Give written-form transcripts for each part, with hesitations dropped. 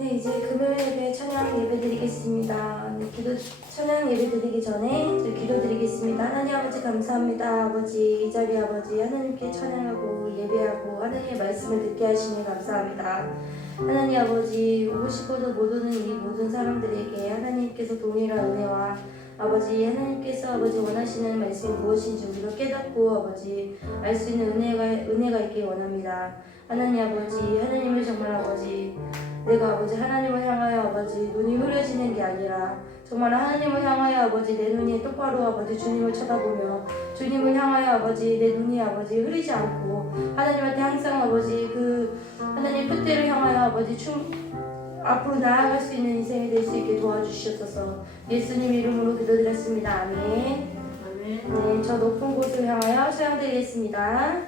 네, 이제 금요일 예배 찬양 예배 드리겠습니다. 네, 찬양 예배 드리기 전에 저희 기도 드리겠습니다. 하나님 아버지 감사합니다. 아버지 이 자리 아버지 하나님께 찬양하고 예배하고 하나님의 말씀을 듣게 하시니 감사합니다. 하나님 아버지 오고 싶어도 못 오는 이 모든 사람들에게 하나님께서 동일한 은혜와 아버지 하나님께서 아버지 원하시는 말씀이 무엇인지 우리가 깨닫고 아버지 알 수 있는 은혜가 있길 원합니다. 하나님 아버지 하나님을 정말 아버지 내가 아버지 하나님을 향하여 아버지 눈이 흐려지는 게 아니라 정말 하나님을 향하여 아버지 내 눈이 똑바로 아버지 주님을 쳐다보며 주님을 향하여 아버지 내 눈이 아버지 흐리지 않고 하나님한테 항상 아버지 그 하나님 뜻대로 향하여 아버지 앞으로 나아갈 수 있는 인생이 될 수 있게 도와주시옵소서. 예수님 이름으로 기도드렸습니다. 아멘. 네, 저 높은 곳을 향하여 수양드리겠습니다.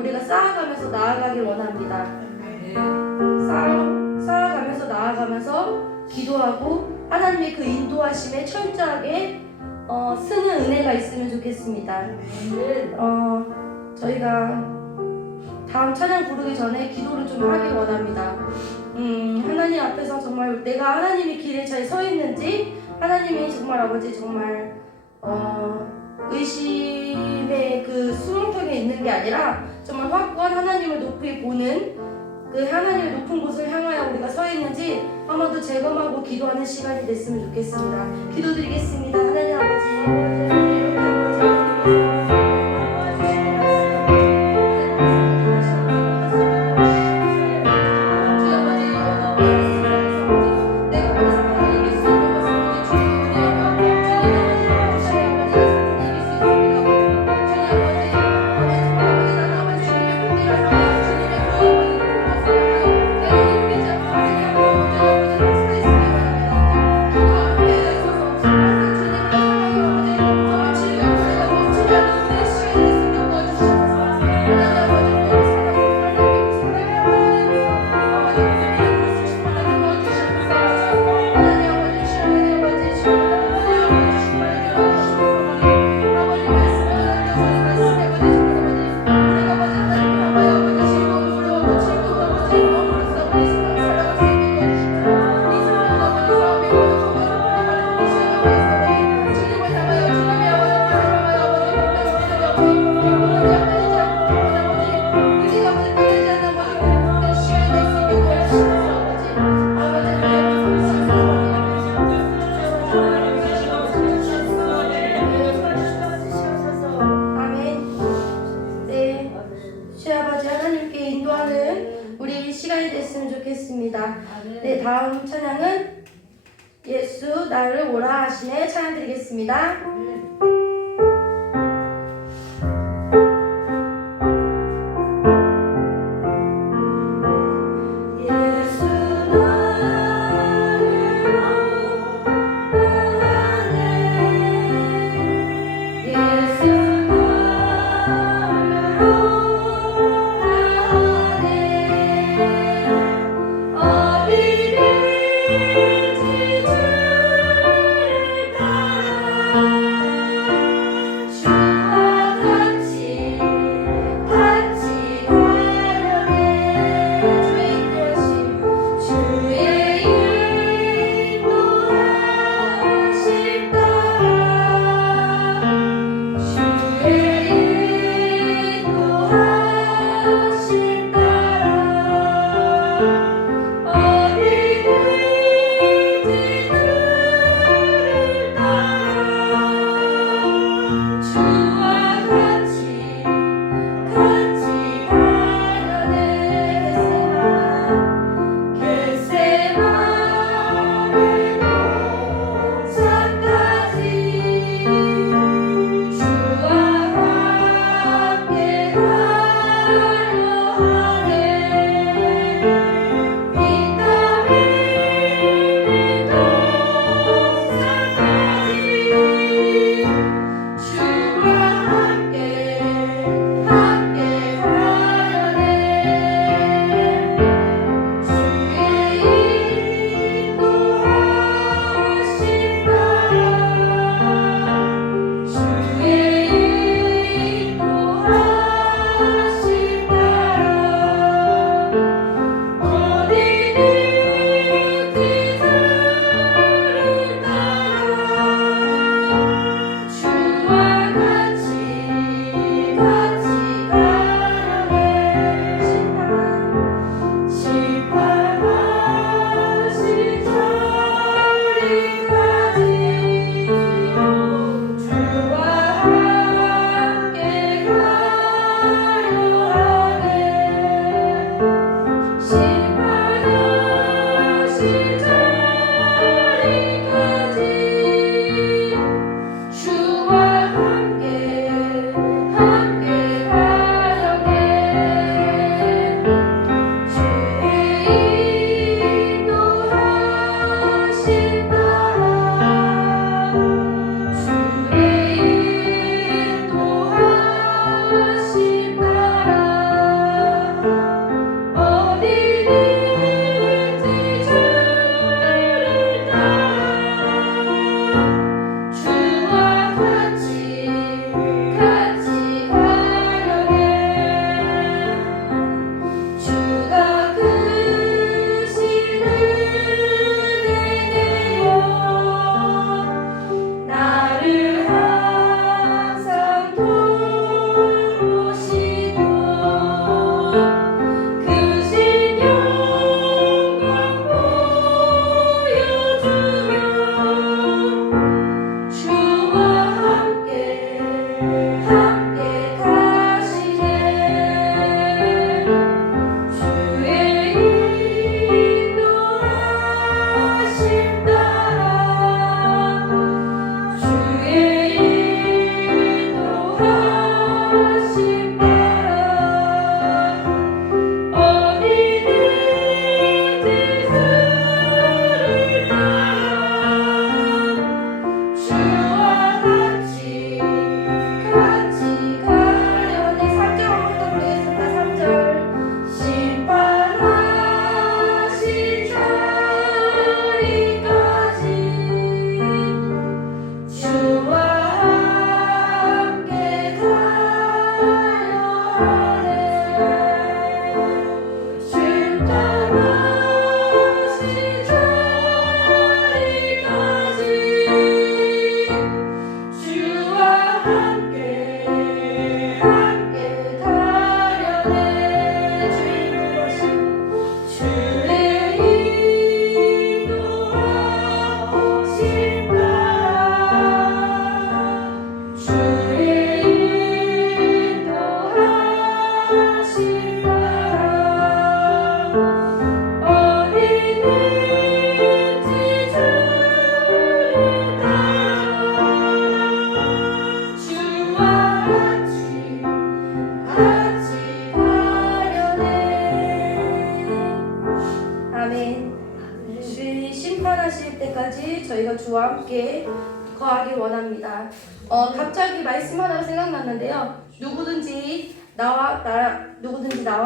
우리가 쌓아가면서 나아가길 원합니다. 쌓아가면서 나아가면서 기도하고 하나님의 그 인도하심에 철저하게 쓰는 은혜가 있으면 좋겠습니다. 저희가 다음 찬양 부르기 전에 기도를 좀 하길 원합니다. 하나님 앞에서 정말 내가 하나님의 길에 잘 서 있는지, 하나님이 정말 아버지 정말 의심의 그 수렁턱에 있는 게 아니라 정말 확고한 하나님을 높이 보는 그 하나님의 높은 곳을 향하여 우리가 서 있는지 한 번 더 재검하고 기도하는 시간이 됐으면 좋겠습니다. 기도드리겠습니다. 하나님 아버지, 네, 다음 찬양은 예수 나를 오라 하시네 찬양 드리겠습니다. 내가 주와 함께 거하길 원합니다. 갑자기 말씀 하나가 생각났는데요. 누구든지 나와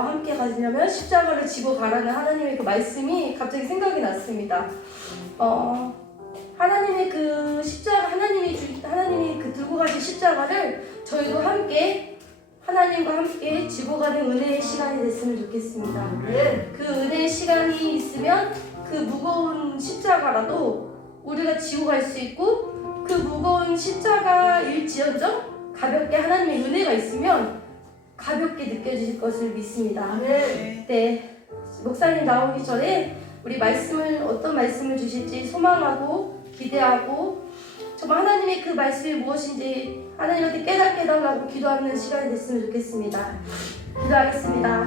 함께 가시려면 십자가를 지고 가라는 하나님의 그 말씀이 갑자기 생각이 났습니다. 하나님의 그 십자가, 하나님이 그 들고 가신 십자가를 저희도 함께 하나님과 함께 지고 가는 은혜의 시간이 됐으면 좋겠습니다. 그 은혜의 시간이 있으면 그 무거운 십자가라도 우리가 지고 갈 수 있고, 그 무거운 십자가일지언정 가볍게 하나님의 은혜가 있으면 가볍게 느껴질 것을 믿습니다. 네, 목사님 나오기 전에 우리 어떤 말씀을 주실지 소망하고 기대하고, 정말 하나님의 그 말씀이 무엇인지 하나님한테 깨닫게 해달라고 기도하는 시간이 됐으면 좋겠습니다. 기도하겠습니다.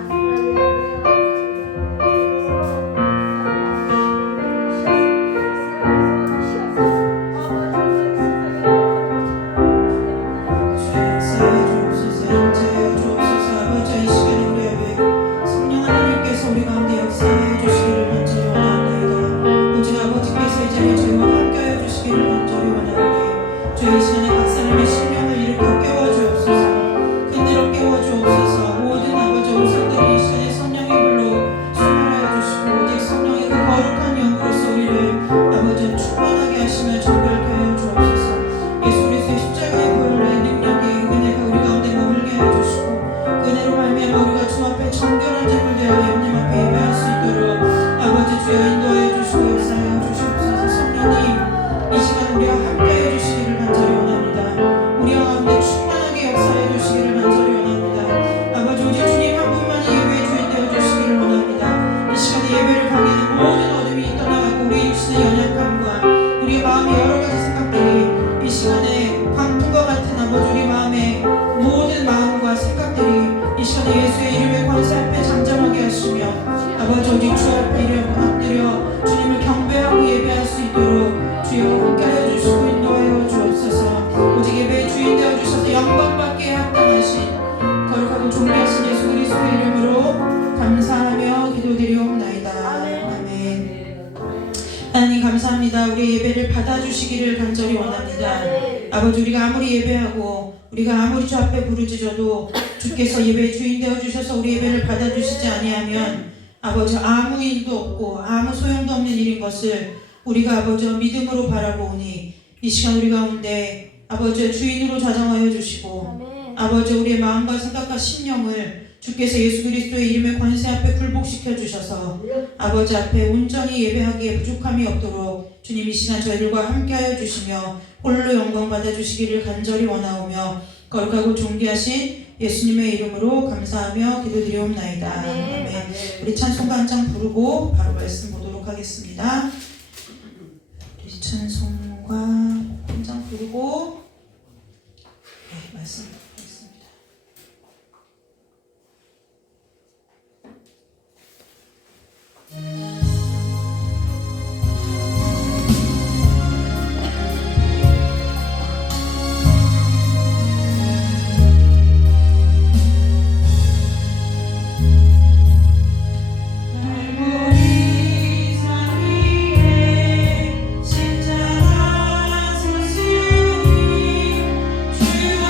하나님 감사합니다. 우리 예배를 받아주시기를 간절히 원합니다. 아버지, 우리가 아무리 예배하고 우리가 아무리 주 앞에 부르짖어도 주께서 예배의 주인 되어주셔서 우리 예배를 받아주시지 아니하면 아버지 아무 일도 없고 아무 소용도 없는 일인 것을 우리가 아버지 믿음으로 바라보니 이 시간 우리 가운데 아버지 주인으로 자정하여 주시고 아버지 우리의 마음과 생각과 심령을 주께서 예수 그리스도의 이름의 권세 앞에 굴복시켜 주셔서 아버지 앞에 온전히 예배하기에 부족함이 없도록 주님 이 시간 저희들과 함께하여 주시며 홀로 영광 받아주시기를 간절히 원하오며 거룩하고 존귀하신 예수님의 이름으로 감사하며 기도드리옵나이다. 아멘. 우리 찬송가 한 장 부르고 바로 말씀 보도록 하겠습니다. 우리 찬송가 한 장 부르고 말씀 하겠습니다. 십자가 서슴이 주가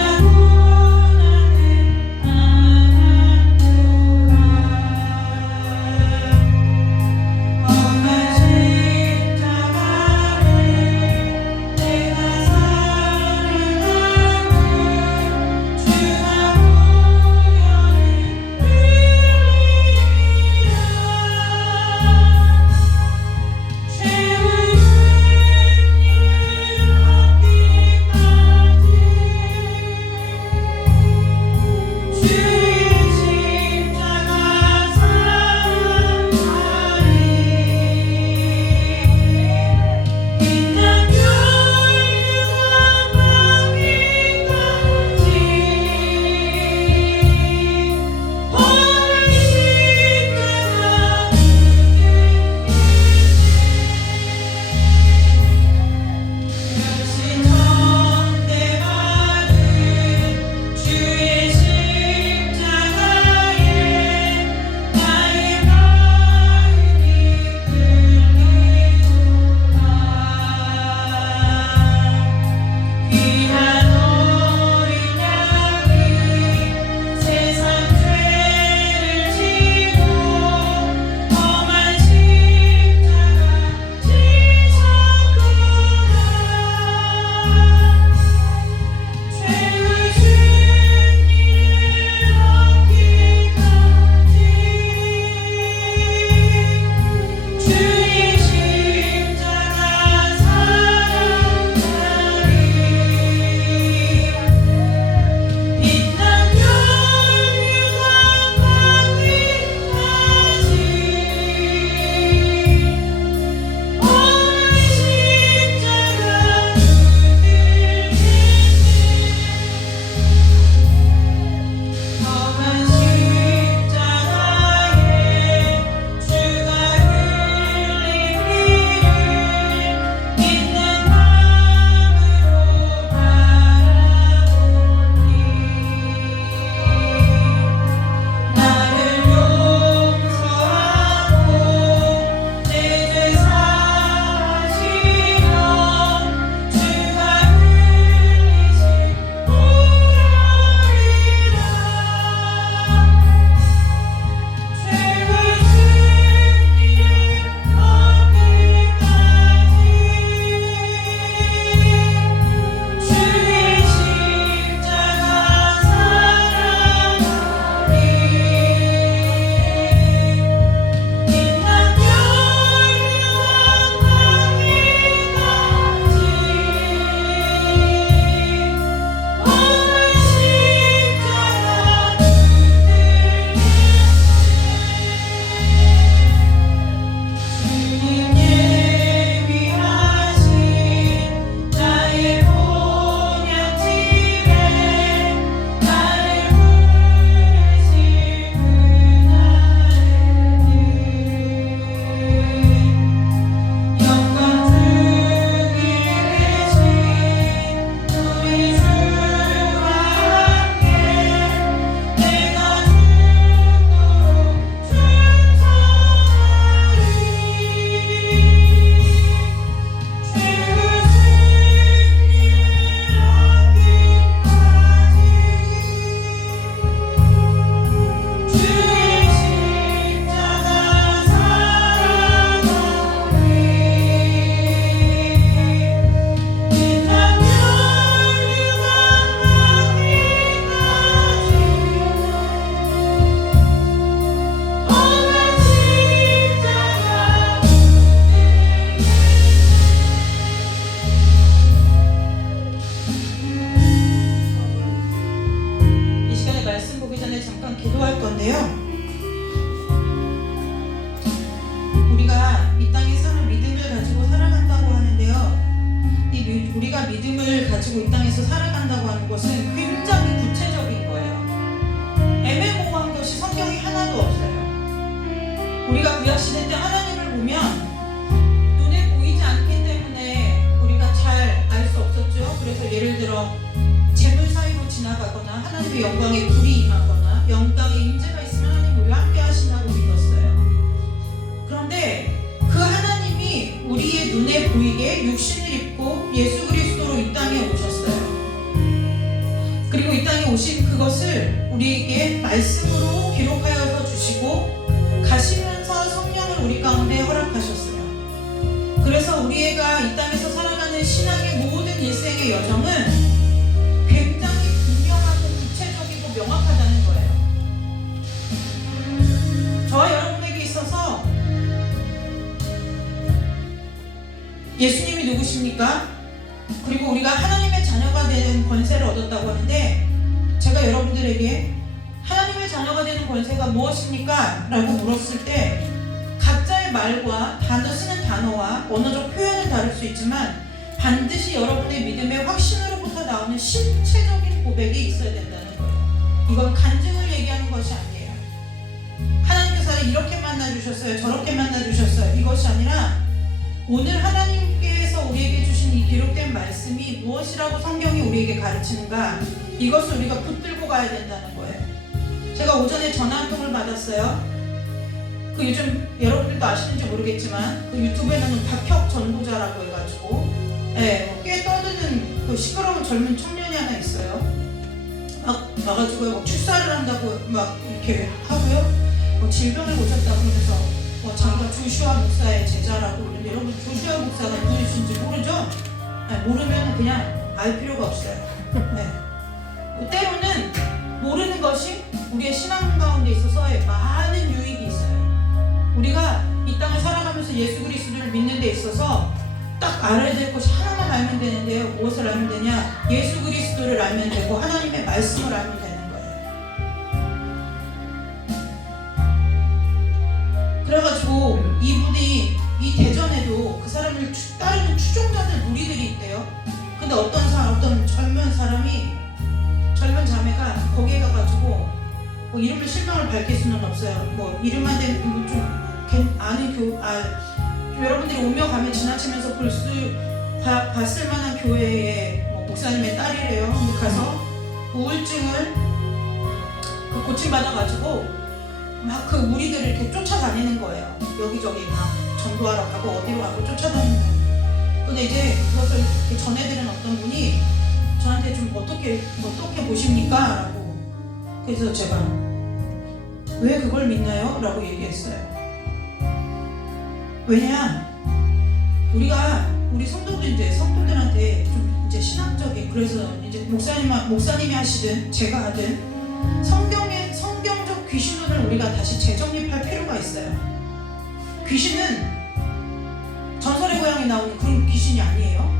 우리가 믿음을 가지고 이 땅에서 살아간다고 하는 것은 굉장히 구체적인 거예요. 애매모호한 것이 성경에 하나도 없어요. 우리가 구약시대 때 하나님을 보면 눈에 보이지 않기 때문에 우리가 잘 알 수 없었죠. 그래서 예를 들어 재물 사이로 지나가거나 하나님의 영광에 불이 임하거나 영광의 임재가 있으면 하나님 우리와 함께 하신다고 믿었어요. 그런데 그 하나님이 우리의 눈에 보이게 육신을 입고 예수 그리스도로 이 땅에 오셨어요. 그리고 이 땅에 오신 그것을 우리에게 말씀으로 기록하여서 주시고 가시면서 성령을 우리 가운데 허락하셨어요. 그래서 우리가 이 땅에서 살아가는 신앙의 모든 일생의 여정은 굉장히 분명하고 구체적이고 명확하다는 거예요. 저와 여러분에게 있어서 예수님이 누구십니까? 그리고 우리가 하나님의 자녀가 되는 권세를 얻었다고 하는데, 제가 여러분들에게 하나님의 자녀가 되는 권세가 무엇입니까? 라고 물었을 때 각자의 말과 쓰는 단어와 언어적 표현은 다를 수 있지만 반드시 여러분의 믿음의 확신으로부터 나오는 실체적인 고백이 있어야 된다는 거예요. 이건 간증을 얘기하는 것이 아니에요. 하나님께서 이렇게 만나주셨어요, 저렇게 만나주셨어요, 이것이 아니라 오늘 하나님께서 우리에게 주신 이 기록된 말씀이 무엇이라고 성경이 우리에게 가르치는가, 이것을 우리가 붙들고 가야 된다는 거예요. 제가 오전에 전화 한 통을 받았어요. 그 요즘 여러분들도 아시는지 모르겠지만 그 유튜브에 나오는 박혁 전도자라고 해가지고 꽤 떠드는 그 시끄러운 젊은 청년이 하나 있어요. 막 와가지고 막 출사를 한다고 막 이렇게 하고요. 질병을 고쳤다고 해서 자기가 조슈아 목사의 제자라고 그러는데, 여러분 조슈아 목사가 누구신지 모르죠? 모르면 그냥 알 필요가 없어요. 때로는 모르는 것이 우리의 신앙 가운데 있어서의 많은 유익이 있어요. 우리가 이 땅을 살아가면서 예수 그리스도를 믿는 데 있어서 딱 알아야 될 것이 하나만 알면 되는데요. 무엇을 알면 되냐? 예수 그리스도를 알면 되고 하나님의 말씀을 알면 되는 거예요. 그래가지고 이분이 이 대전에도 그 사람을 따르는 추종자들 무리들이 있대요. 근데 어떤 젊은 자매가 거기에 가가지고 뭐 이름을 실명을 밝힐 수는 없어요. 뭐 이름만 된 좀 아는 여러분들이 오며 가면 지나치면서 봤을 만한 교회의 목사님의 딸이래요. 근데 가서 우울증을 고침받아가지고 막 그 무리들을 이렇게 쫓아다니는 거예요. 여기저기 막 전도하러 가고 어디로 가고 쫓아다니는 거예요. 근데 이제 그것을 이렇게 전해드린 어떤 분이 저한테 좀 어떻게 보십니까? 라고. 그래서 제가 왜 그걸 믿나요? 라고 얘기했어요. 왜냐, 우리 성도들한테 좀 이제 신학적인, 그래서 이제 목사님이 하시든 제가 하든 성경적 귀신론을 우리가 다시 재정립할 필요가 있어요. 귀신은 전설의 고향에 나오는 그런 귀신이 아니에요.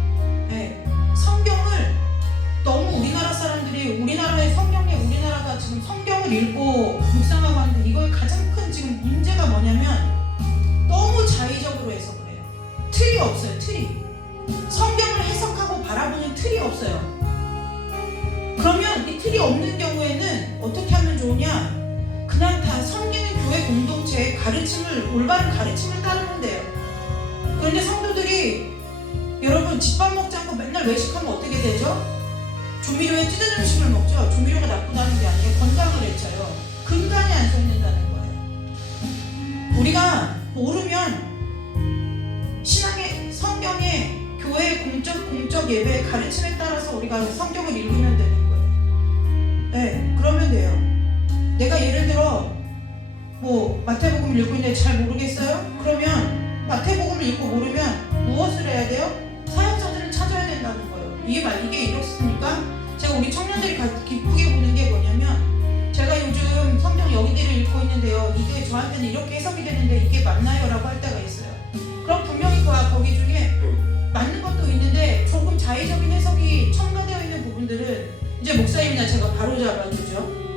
성경을 너무 우리나라 사람들이 우리나라가 지금 성경을 읽고 묵상하고 하는데, 이거의 가장 큰 지금 문제가 뭐냐면 너무 자의적으로 해서 그래요. 틀이 없어요. 성경을 해석하고 바라보는 틀이 없어요. 그러면 이 틀이 없는 경우에는 어떻게 하면 좋으냐? 그냥 다 섬기는 교회 공동체의 올바른 가르침을 따르면 돼요. 그런데 성도들이, 여러분 집밥 먹지 않고 맨날 외식하면 어떻게 되죠? 조미료에 찌든 음식을 먹죠. 조미료가 나쁘다는 게 아니에요. 건강을 해쳐요. 근간이 안 썩는다는 거예요. 우리가 모르면 성경의 교회의 공적 예배의 가르침에 따라서 우리가 성경을 읽으면 되는 거예요. 그러면 돼요. 내가 예를 들어 마태복음을 읽고 있는데 잘 모르겠어요? 그러면 마태복음을 읽고 모르면 무엇을 해야 돼요? 사역자들을 찾아야 된다는 거예요. 이게 이렇습니까? 제가 우리 청년들이 기쁘게 보는 게 뭐냐면, 제가 요즘 성경 여기들을 읽고 있는데요, 이게 저한테는 이렇게 해석이 되는데 이게 맞나요? 라고 할 때가 있어요. 그럼 분명히 거기 중에 맞는 것도 있는데 조금 자의적인 해석이 첨가되어 있는 부분들은 이제 목사님이나 제가 바로 잡아주죠.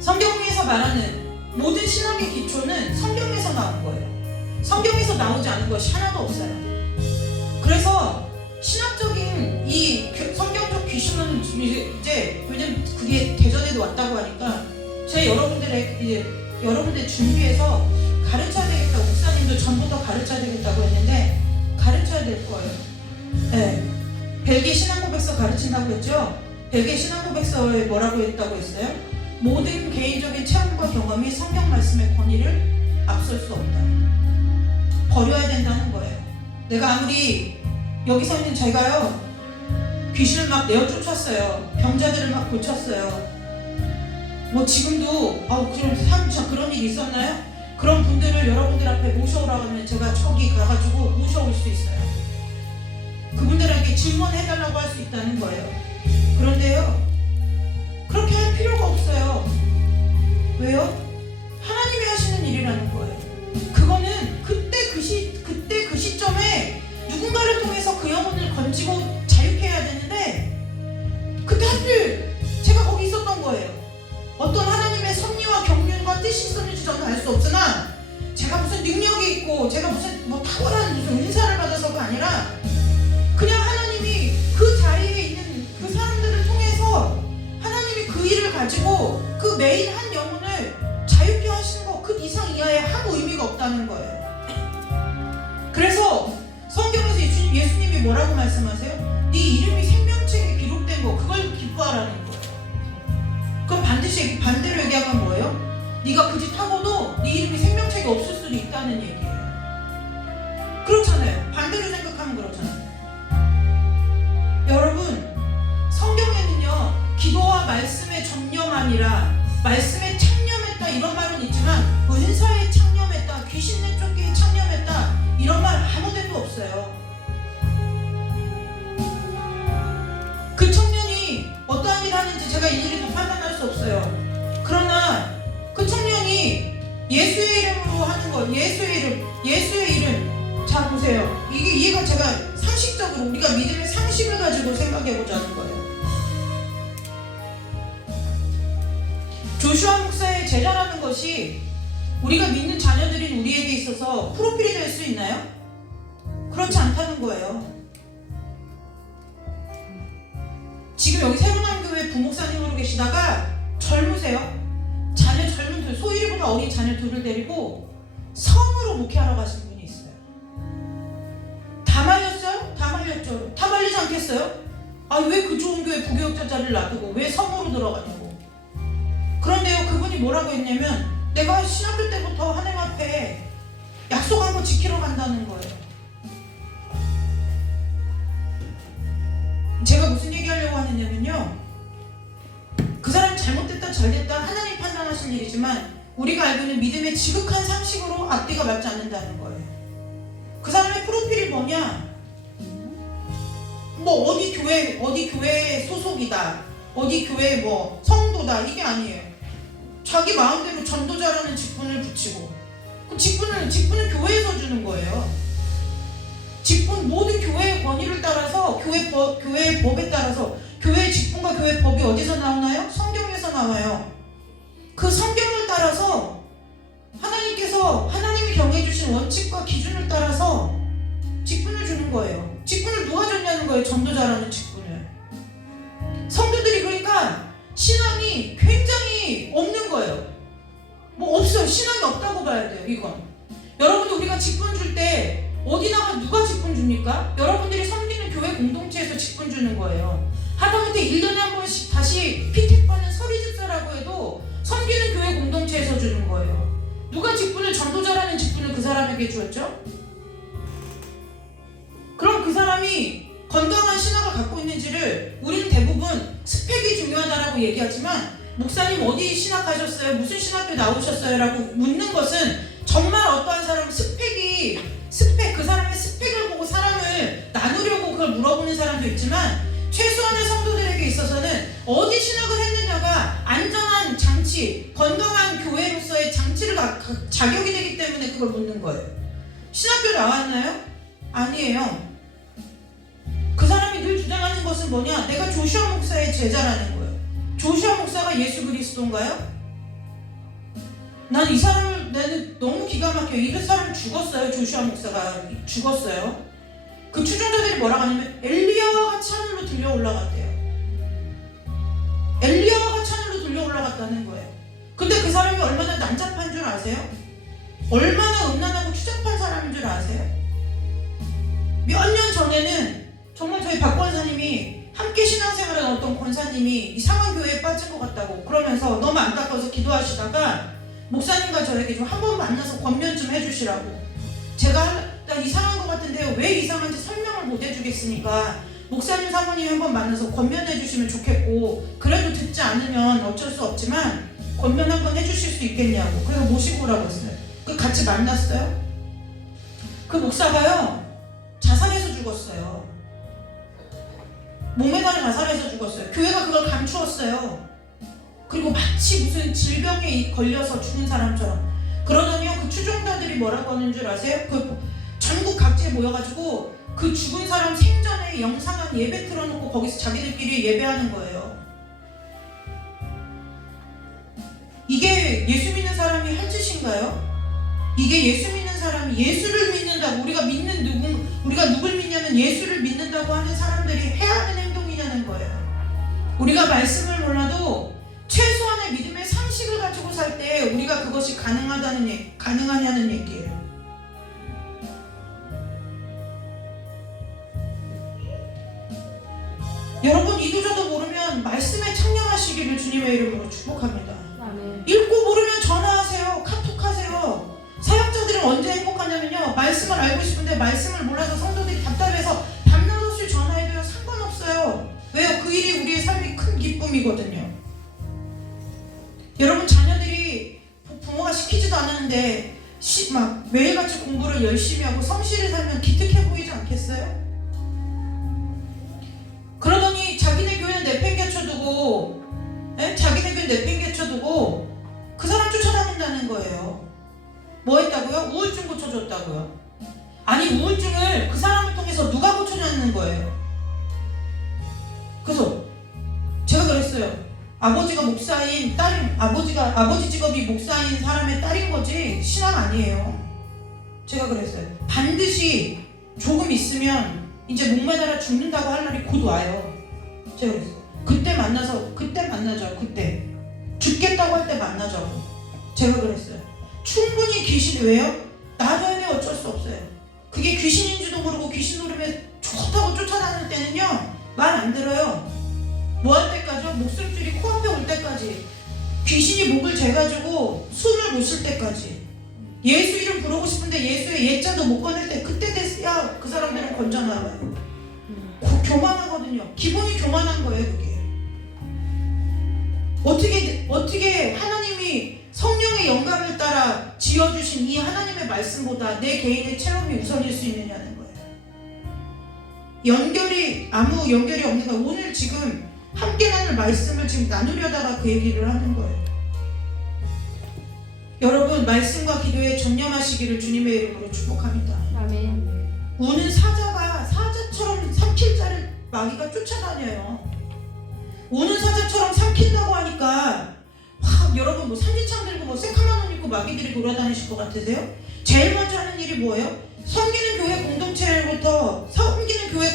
성경에서 말하는 모든 신학의 기초는 성경에서 나온 거예요. 성경에서 나오지 않은 것이 하나도 없어요. 그래서 신학 이제 왜냐면 그게 대전에도 왔다고 하니까 제가 여러분들 준비해서 가르쳐야 되겠다고, 목사님도 전부터 가르쳐야 되겠다고 했는데 가르쳐야 될 거예요. 네. 벨기에 신앙고백서 가르친다고 했죠. 벨기에 신앙고백서에 뭐라고 했다고 했어요? 모든 개인적인 체험과 경험이 성경 말씀의 권위를 앞설 수 없다. 버려야 된다는 거예요. 내가 아무리 여기서 있는 제가요, 귀신을 막 내어 쫓았어요. 병자들을 막 고쳤어요. 뭐 지금도 그런 일이 있었나요? 그런 분들을 여러분들 앞에 모셔오라고 하면 제가 저기 가가지고 모셔올 수 있어요. 그분들에게 질문해달라고 할 수 있다는 거예요. 그런데요, 그렇게 할 필요가 없어요. 왜요? 하나님이 하시는 일이라는 거예요. 그거는 그때 그 시점에 누군가를 통해서 그 영혼을 건지고 자유케 해야 되는데 그때 하필 제가 거기 있었던 거예요. 어떤 하나님의 섭리와 경륜과 뜻이 있었는지 저는 알 수 없으나 제가 무슨 능력이 있고 제가 무슨 탁월한 무슨 은사를 받아서가 아니라 그냥 하나님이 그 자리에 있는 그 사람들을 통해서 하나님이 그 일을 가지고 그 메인 한 영혼을 자유케 하시는 거, 그 이상 이하에 아무 의미가 없다는 거예요. 그래서 성경에서 예수님이 뭐라고 말씀하세요? 네 이름이 생명책에 기록된 거, 그걸 기뻐하라는 거예요. 그럼 반드시 반대로 얘기하면 뭐예요? 네가 그 짓 하고도 네 이름이 생명책에 없을 수도 있다는 얘기예요. 그렇잖아요. 반대로 생각하면 그렇잖아요. 여러분, 성경에는요, 기도와 말씀에 전념하니라, 말씀에 창념했다 이런 말은 있지만 은사에 창념했다, 귀신 내쫓기에 창념했다 이런 말 아무 데도 없어요. 그 청년이 어떠한 일을 하는지 제가 일일이 다 판단할 수 없어요. 그러나 그 청년이 예수의 이름으로 하는 거, 예수의 이름. 자 보세요. 이해가 제가 상식적으로 우리가 믿음의 상식을 가지고 생각해보자는 거예요. 조슈아 목사의 제자라는 것이 우리가 믿는 자녀들인 우리에게 있어서 프로필이 될 수 있나요? 그렇지 않다는 거예요. 지금 여기 새로남교회 부목사님으로 계시다가 젊으세요. 자녀 젊은 소일이보다 어린 자녀 둘을 데리고 섬으로 목회하러 가신 분이 있어요. 다 말렸어요? 다 말렸죠. 다 말리지 않겠어요? 아, 왜 그 좋은 교회 부교육자 자리를 놔두고 왜 섬으로 들어가냐고. 그런데요, 그분이 뭐라고 했냐면 내가 신학교 때부터 하나님 앞에 약속한 거 지키러 간다는 거예요. 제가 무슨 얘기하려고 하느냐면요, 그 사람이 잘못됐다 잘됐다 하나님 판단하실 일이지만 우리가 알고 있는 믿음의 지극한 상식으로 앞뒤가 맞지 않는다는 거예요. 그 사람의 프로필이 뭐냐, 뭐 어디 교회 소속이다, 어디 교회 뭐 성도다, 이게 아니에요. 자기 마음대로 전도자라는 직분을 붙이고, 그 직분은 교회에서 주는 거예요. 직분, 모든 교회의 권위를 따라서 교회의 법에 따라서 교회의 직분과 교회의 법이 어디서 나오나요? 성경에서 나와요. 그 성경을 따라서 하나님이 정해주신 원칙과 기준을 따라서 직분을 주는 거예요. 직분을 누가 줬냐는 거예요. 전도자라는 직분을. 성도들이 그러니까 신앙이 굉장히 없는 거예요. 뭐 없어요. 신앙이 없다고 봐야 돼요. 이건 여러분들, 우리가 직분 줄 때 어디다가 누가 직분 줍니까? 여러분들이 섬기는 교회 공동체에서 직분 주는 거예요. 하다못해 1년에 한 번씩 다시 피택받는 서리집사라고 해도 섬기는 교회 공동체에서 주는 거예요. 누가 직분을, 전도자라는 직분을 그 사람에게 주었죠? 그럼 그 사람이 건강한 신학을 갖고 있는지를 우리는 대부분 스펙이 중요하다라고 얘기하지만, 목사님 어디 신학하셨어요? 무슨 신학교 나오셨어요? 라고 묻는 것은 정말 어떠한 사람은 그 사람의 스펙을 보고 사람을 나누려고 그걸 물어보는 사람도 있지만, 최소한의 성도들에게 있어서는 어디 신학을 했느냐가 안전한 장치, 건강한 교회로서의 장치를 자격이 되기 때문에 그걸 묻는 거예요. 신학교 나왔나요? 아니에요. 그 사람이 늘 주장하는 것은 뭐냐? 내가 조슈아 목사의 제자라는 거예요. 조슈아 목사가 예수 그리스도인가요? 난 이 사람을, 나는 너무 기가 막혀요. 이 사람 죽었어요. 조슈아 목사가 죽었어요. 그 추종자들이 뭐라고 하냐면 엘리야와 같이 하늘로 들려 올라갔대요. 아세요? 얼마나 음란하고 추잡한 사람인 줄 아세요? 몇 년 전에는 정말 저희 박 권사님이 함께 신앙생활하는 어떤 권사님이 이상한 교회에 빠진 것 같다고 그러면서 너무 안타까워서 기도하시다가 목사님과 저에게 좀 한 번 만나서 권면 좀 해주시라고. 제가 나 이상한 것 같은데요, 왜 이상한지 설명을 못 해주겠으니까 목사님 사모님 한번 만나서 권면해 주시면 좋겠고, 그래도 듣지 않으면 어쩔 수 없지만 권면 한번 해주실 수 있겠냐고. 그래서 모시고 오라고 했어요. 그 같이 만났어요. 그 목사가요 자살해서 죽었어요. 목매달려 자살해서 죽었어요. 교회가 그걸 감추었어요. 그리고 마치 무슨 질병에 걸려서 죽은 사람처럼. 그러더니요, 그 추종자들이 뭐라고 하는 줄 아세요? 그 전국 각지에 모여가지고 그 죽은 사람 생전에 영상한 예배 틀어놓고 거기서 자기들끼리 예배하는 거예요. 이게 예수 믿는 사람이 할 짓인가요? 이게 예수 믿는 사람이 예수를 믿는다고, 우리가 누굴 믿냐면 예수를 믿는다고 하는 사람들이 해야 하는 행동이냐는 거예요. 우리가 말씀을 몰라도 최소한의 믿음의 상식을 가지고 살 때 우리가 그것이 가능하냐는 얘기예요. 여러분, 이도저도 모르면 말씀에 참여하시기를 주님의 이름으로 축복합니다. 아멘. 읽고 모르면 전화하세요. 카톡하세요. 사역자들은 언제 행복하냐면요, 말씀을 알고 싶은데 말씀을 몰라서 성도들이 답답해서 밤낮 없이 전화해도요 상관없어요. 왜요? 그 일이 우리의 삶이 큰 기쁨이거든요. 여러분, 자녀들이 부모가 시키지도 않았는데 막 매일같이 공부를 열심히 하고 성실히 살면 기특해 보이지 않겠어요? 그러더니 자기네 교회는 내팽개쳐두고, 자기네 교회 내팽개쳐두고 그 사람 쫓아다닌다는 거예요. 뭐 했다고요? 우울증 고쳐줬다고요. 아니, 우울증을 그 사람을 통해서 누가 고쳐줬는 거예요? 그래서 제가 그랬어요. 아버지가 목사인 아버지 직업이 목사인 사람의 딸인 거지 신앙 아니에요. 제가 그랬어요. 반드시 조금 있으면 이제 목매달아 죽는다고 할 날이 곧 와요. 제가 그랬어요. 그때 만나자고. 그때 죽겠다고 할 때 만나자고. 제가 그랬어요. 충분히 귀신이, 왜요? 놔둬야 돼. 어쩔 수 없어요. 그게 귀신인지도 모르고 귀신 노름에 좋다고 쫓아다닐 때는요 말 안 들어요. 뭐 할 때까지요? 목숨줄이 코앞에 올 때까지, 귀신이 목을 재가지고 숨을 못 쉴 때까지, 예수 이름 부르고 싶은데 예수의 예자도 못 꺼낼 때, 그때 됐어야 그 사람들은 건져나와요. 교만하거든요. 기본이 교만한 거예요. 그게 어떻게 하나님이 성령의 영감을 따라 지어주신 이 하나님의 말씀보다 내 개인의 체험이 우선일 수 있느냐는 거예요. 아무 연결이 없는 거예요. 오늘 지금 함께 나눌 말씀을 지금 나누려다가 그 얘기를 하는 거예요. 여러분, 말씀과 기도에 전념하시기를 주님의 이름으로 축복합니다. 아멘. 우는 사자처럼 삼킬 자를 마귀가 쫓아다녀요. 우는 사자처럼 삼킨다고 하니까 여러분, 뭐 산지창 들고 새카만 옷 입고 마귀들이 돌아다니실 것 같으세요? 제일 먼저 하는 일이 뭐예요? 섬기는 교회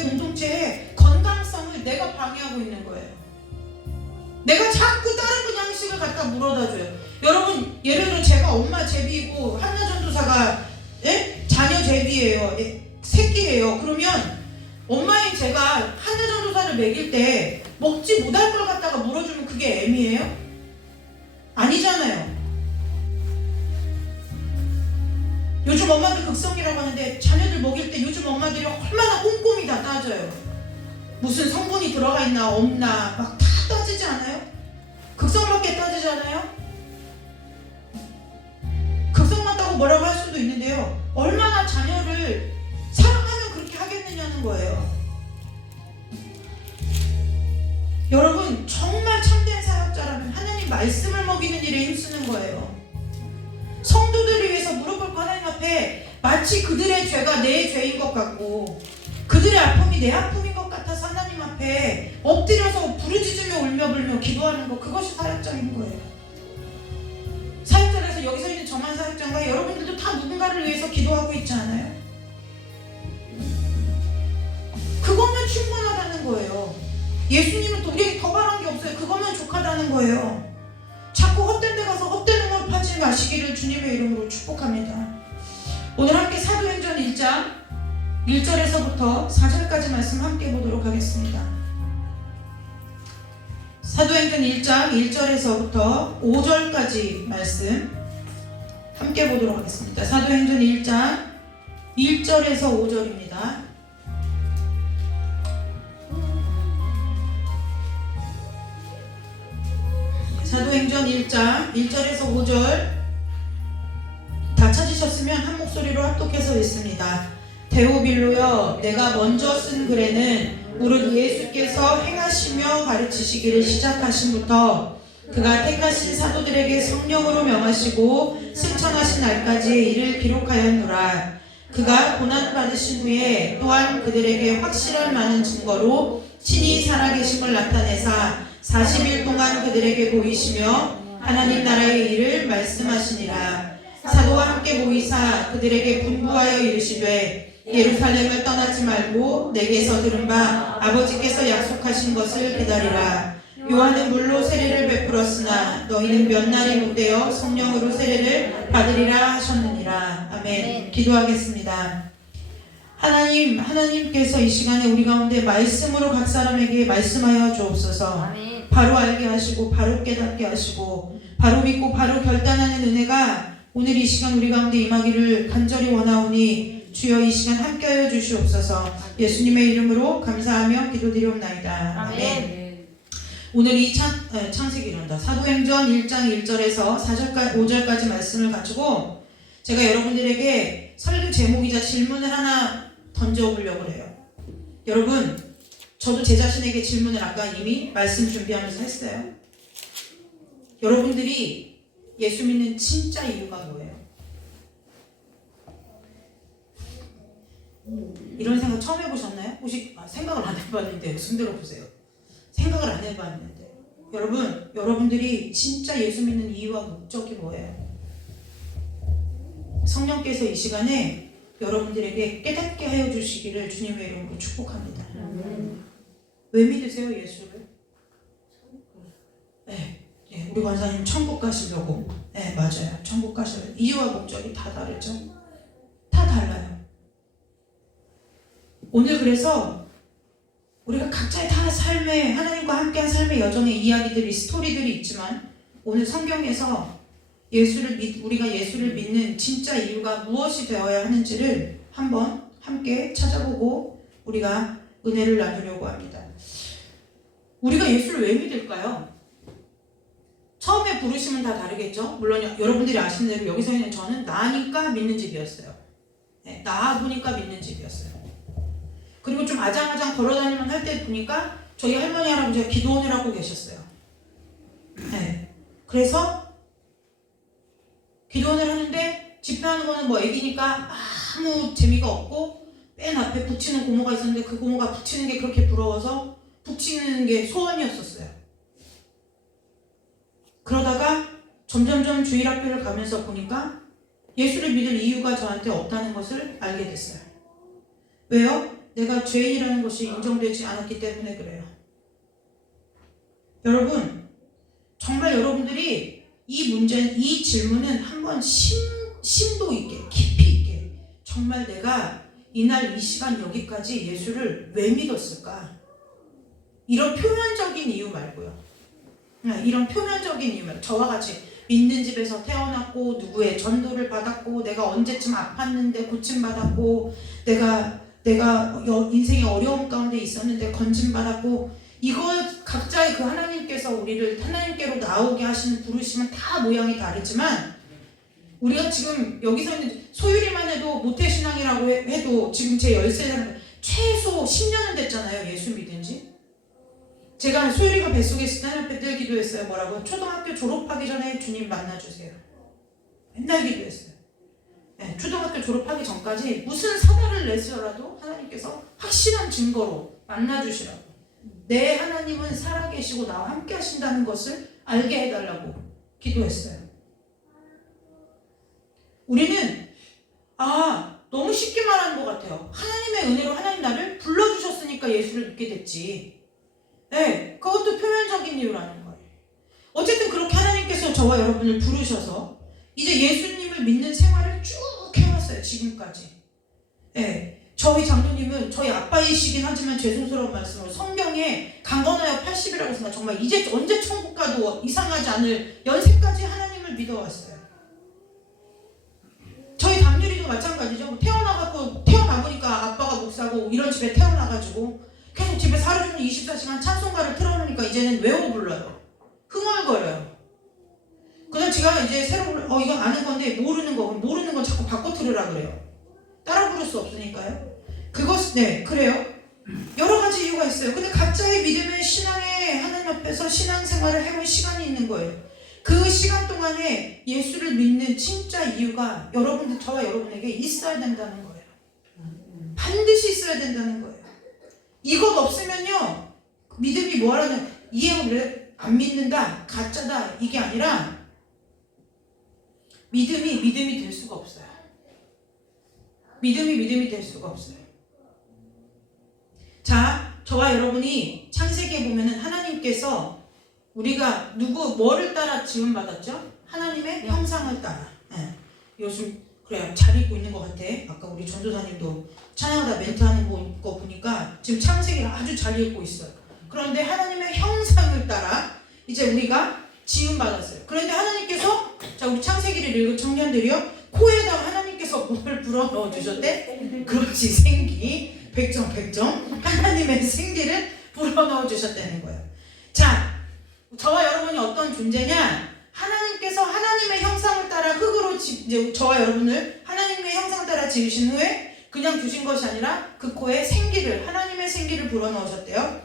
공동체의 건강성을 내가 방해하고 있는 거예요. 내가 자꾸 다른 분양식을 갖다 물어다줘요. 여러분, 예를 들어 제가 엄마 제비이고 한나전도사가 자녀 제비예요. 새끼예요. 그러면 엄마인 제가 한나전도사를 먹일 때 먹지 못할 걸 갖다가 물어주면 그게 애미예요? 아니잖아요. 요즘 엄마들 극성이라고 하는데 자녀들 먹일 때 요즘 엄마들이 얼마나 꼼꼼히 다 따져요. 무슨 성분이 들어가 있나 없나 막 다 따지지 않아요? 극성밖에 따지지 않아요? 극성 맞다고 뭐라고 할 수도 있는데요, 얼마나 자녀를 사랑하면 그렇게 하겠느냐는 거예요. 여러분, 정말 참된 사역자라면 하나님 말씀을 먹이는 일에 힘쓰는 거예요. 성도들을 위해서 무릎 꿇고 하나님 앞에 마치 그들의 죄가 내 죄인 것 같고 그들의 아픔이 내 아픔인 것 같아서 하나님 앞에 엎드려서 부르짖으며 울며불며 기도하는 거, 그것이 사역자인 거예요. 사역자라서 여기서 있는 저만 사역자인가? 여러분들도 다 누군가를 위해서 기도하고 있지 않아요? 그거면 충분하다는 거예요. 예수님은 우리에게 더 바란 게 없어요. 그거면 족하다는 거예요. 자꾸 헛된 데 가서 헛된 음을 파지 같이 가시기를 주님의 이름으로 축복합니다. 오늘 함께 사도행전 1장 1절에서부터 4절까지 말씀 함께 보도록 하겠습니다. 사도행전 1장 1절에서부터 5절까지 말씀 함께 보도록 하겠습니다. 사도행전 1장 1절에서 5절입니다. 사도행전 1장 1절에서 5절 다 찾으셨으면 한 목소리로 합독해서 읽습니다. 데오빌로여, 내가 먼저 쓴 글에는 오른 예수께서 행하시며 가르치시기를 시작하심부터 그가 택하신 사도들에게 성령으로 명하시고 승천하신 날까지의 일을 기록하였노라. 그가 고난받으신 후에 또한 그들에게 확실한 많은 증거로 친히 살아계심을 나타내사 40일 동안 그들에게 보이시며 하나님 나라의 일을 말씀하시니라. 사도와 함께 모이사 그들에게 분부하여 이르시되 예루살렘을 떠나지 말고 내게서 들은 바 아버지께서 약속하신 것을 기다리라. 요한은 물로 세례를 베풀었으나 너희는 몇 날이 못되어 성령으로 세례를 받으리라 하셨느니라. 아멘. 기도하겠습니다. 하나님께서 이 시간에 우리 가운데 말씀으로 각 사람에게 말씀하여 주옵소서. 아멘. 바로 알게 하시고 바로 깨닫게 하시고 바로 믿고 바로 결단하는 은혜가 오늘 이 시간 우리 가운데 임하기를 간절히 원하오니 주여 이 시간 함께하여 주시옵소서. 예수님의 이름으로 감사하며 기도드리옵나이다. 아멘. 오늘 이 창세기란다. 사도행전 1장 1절에서 5절까지 말씀을 가지고 제가 여러분들에게 설교 제목이자 질문을 하나 던져보려고 해요. 여러분, 저도 제 자신에게 질문을 아까 이미 말씀 준비하면서 했어요. 여러분들이 예수 믿는 진짜 이유가 뭐예요? 이런 생각 처음 해보셨나요? 혹시 생각을 안 해봤는데 손들어 보세요. 생각을 안 해봤는데 여러분들이 진짜 예수 믿는 이유와 목적이 뭐예요? 성령께서 이 시간에 여러분들에게 깨닫게 하여 주시기를 주님의 이름으로 축복합니다. 왜 믿으세요, 예수를? 네, 우리 권사님 천국 가시려고. 네, 맞아요. 천국 가시려고. 이유와 목적이 다 다르죠? 다 달라요. 오늘 그래서 우리가 각자의 다 삶에 하나님과 함께한 삶의 여정의 이야기들이 스토리들이 있지만 오늘 성경에서 우리가 예수를 믿는 진짜 이유가 무엇이 되어야 하는지를 한번 함께 찾아보고 우리가 은혜를 나누려고 합니다. 우리가 예수를 왜 믿을까요? 처음에 부르심은 다 다르겠죠? 물론 여러분들이 아시는 대로 여기서 있는 저는 나니까 믿는 집이었어요. 네, 나 보니까 믿는 집이었어요. 그리고 좀 아장아장 걸어다니면 할 때 보니까 저희 할머니 할아버지가 기도원을 하고 계셨어요. 네. 그래서 기도원을 하는데 집회하는 거는 뭐 애기니까 아무 재미가 없고 맨 앞에 북치는 고모가 있었는데 그 고모가 북치는 게 그렇게 부러워서 북치는 게 소원이었었어요. 그러다가 점점점 주일학교를 가면서 보니까 예수를 믿을 이유가 저한테 없다는 것을 알게 됐어요. 왜요? 내가 죄인이라는 것이 인정되지 않았기 때문에 그래요. 여러분, 정말 여러분들이 이 질문은 한번 심도 있게, 깊이 있게 정말 내가 이날 이 시간 여기까지 예수를 왜 믿었을까? 이런 표면적인 이유 말고요. 이런 표면적인 이유 말고 저와 같이 믿는 집에서 태어났고 누구의 전도를 받았고 내가 언제쯤 아팠는데 고침받았고 내가 인생의 어려움 가운데 있었는데 건짐받았고 이거 각자의 그 하나님께서 우리를 하나님께로 나오게 하시는 부르심은 다 모양이 다르지만 우리가 지금 여기서 있는 소율이만 해도 모태신앙이라고 해도 지금 제 13살 최소 10년은 됐잖아요. 예수 믿은 지. 제가 소율이가 뱃속에 있을 때 하나님 때 기도했어요. 뭐라고? 초등학교 졸업하기 전에 주님 만나주세요. 맨날 기도했어요. 네, 초등학교 졸업하기 전까지 무슨 사달을 내서라도 하나님께서 확실한 증거로 만나주시라고. 내 하나님은 살아계시고 나와 함께 하신다는 것을 알게 해달라고 기도했어요. 우리는 너무 쉽게 말하는 것 같아요. 하나님의 은혜로 하나님 나를 불러주셨으니까 예수를 믿게 됐지. 네, 그것도 표면적인 이유라는 거예요. 어쨌든 그렇게 하나님께서 저와 여러분을 부르셔서 이제 예수님을 믿는 생활을 쭉 해왔어요. 지금까지. 예. 저희 장로님은 저희 아빠이시긴 하지만 죄송스러운 말씀으로 성경에 강건하여 80이라고 생각 정말 이제 언제 천국 가도 이상하지 않을 연세까지 하나님을 믿어왔어요. 저희 담유리도 마찬가지죠. 태어나 보니까 아빠가 목사고 이런 집에 태어나가지고 계속 집에서 하루 종일 24시간 찬송가를 틀어놓으니까 이제는 외워 불러요. 흥얼거려요. 그래서 제가 이제 새로 이거 아는 건데 모르는 건 자꾸 바꿔 들으라 그래요. 따라 부를 수 없으니까요. 네, 그래요. 여러 가지 이유가 있어요. 근데 각자의 믿음의 신앙의 하나님 앞에서 신앙생활을 해본 시간이 있는 거예요. 그 시간 동안에 예수를 믿는 진짜 이유가 여러분들, 저와 여러분에게 있어야 된다는 거예요. 반드시 있어야 된다는 거예요. 이것 없으면요, 믿음이 뭐라는, 이해를 안 믿는다, 가짜다, 이게 아니라 믿음이 될 수가 없어요. 믿음이 될 수가 없어요. 자, 저와 여러분이 창세기에 보면은 하나님께서 우리가 뭐를 따라 지음받았죠? 하나님의 형상을 따라. 예. 요즘 그래요. 잘 읽고 있는 것 같아. 아까 우리 전도사님도 찬양하다 멘트하는 거 보니까 지금 창세기를 아주 잘 읽고 있어요. 그런데 하나님의 형상을 따라 이제 우리가 지음받았어요. 그런데 하나님께서, 자, 우리 창세기를 읽은 청년들이요, 코에다가 하나님께서 뭘 불어넣어 주셨대? 그렇지, 생기. 100점. 하나님의 생기를 불어넣어 주셨다는 거예요. 자, 저와 여러분이 어떤 존재냐? 하나님께서 하나님의 형상을 따라 흙으로 이제 저와 여러분을 하나님의 형상을 따라 지으신 후에 그냥 두신 것이 아니라 그 코에 하나님의 생기를 불어넣으셨대요.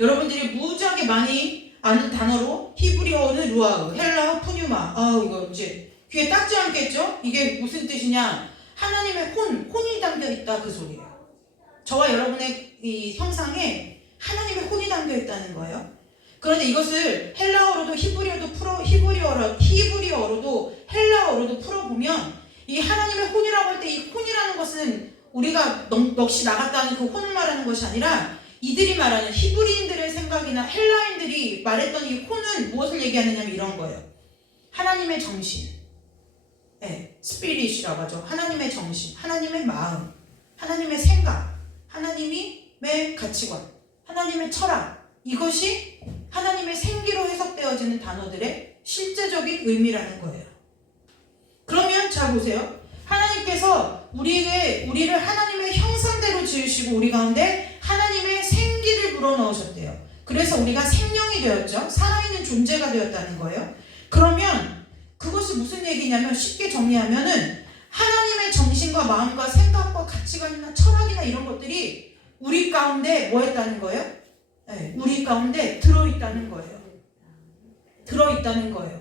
여러분들이 무지하게 많이 아는 단어로 히브리어는 루아흐, 헬라어 푸뉴마. 이거 이제 귀에 닦지 않겠죠? 이게 무슨 뜻이냐? 하나님의 혼이 담겨 있다, 그 소리예요. 저와 여러분의 이 형상에 하나님의 혼이 담겨 있다는 거예요. 그런데 이것을 헬라어로도 히브리어로도 헬라어로도 풀어보면 이 하나님의 혼이라고 할 때 이 혼이라는 것은 우리가 넋이 나갔다는 그 혼을 말하는 것이 아니라 이들이 말하는 히브리인들의 생각이나 헬라인들이 말했던 이 혼은 무엇을 얘기하느냐면 이런 거예요. 하나님의 정신, 스피릿이라고 하죠. 하나님의 정신, 하나님의 마음, 하나님의 생각, 하나님의 가치관, 하나님의 철학, 이것이 하나님의 생기로 해석되어지는 단어들의 실제적인 의미라는 거예요. 그러면 자 보세요. 하나님께서 우리를 하나님의 형상대로 지으시고 우리 가운데 하나님의 생기를 불어넣으셨대요. 그래서 우리가 생명이 되었죠. 살아있는 존재가 되었다는 거예요. 그러면 그것이 무슨 얘기냐면 쉽게 정리하면은 하나님의 정신과 마음과 생각과 가치관이나 철학이나 이런 것들이 우리 가운데 뭐 했다는 거예요? 우리 가운데 들어있다는 거예요. 들어있다는 거예요.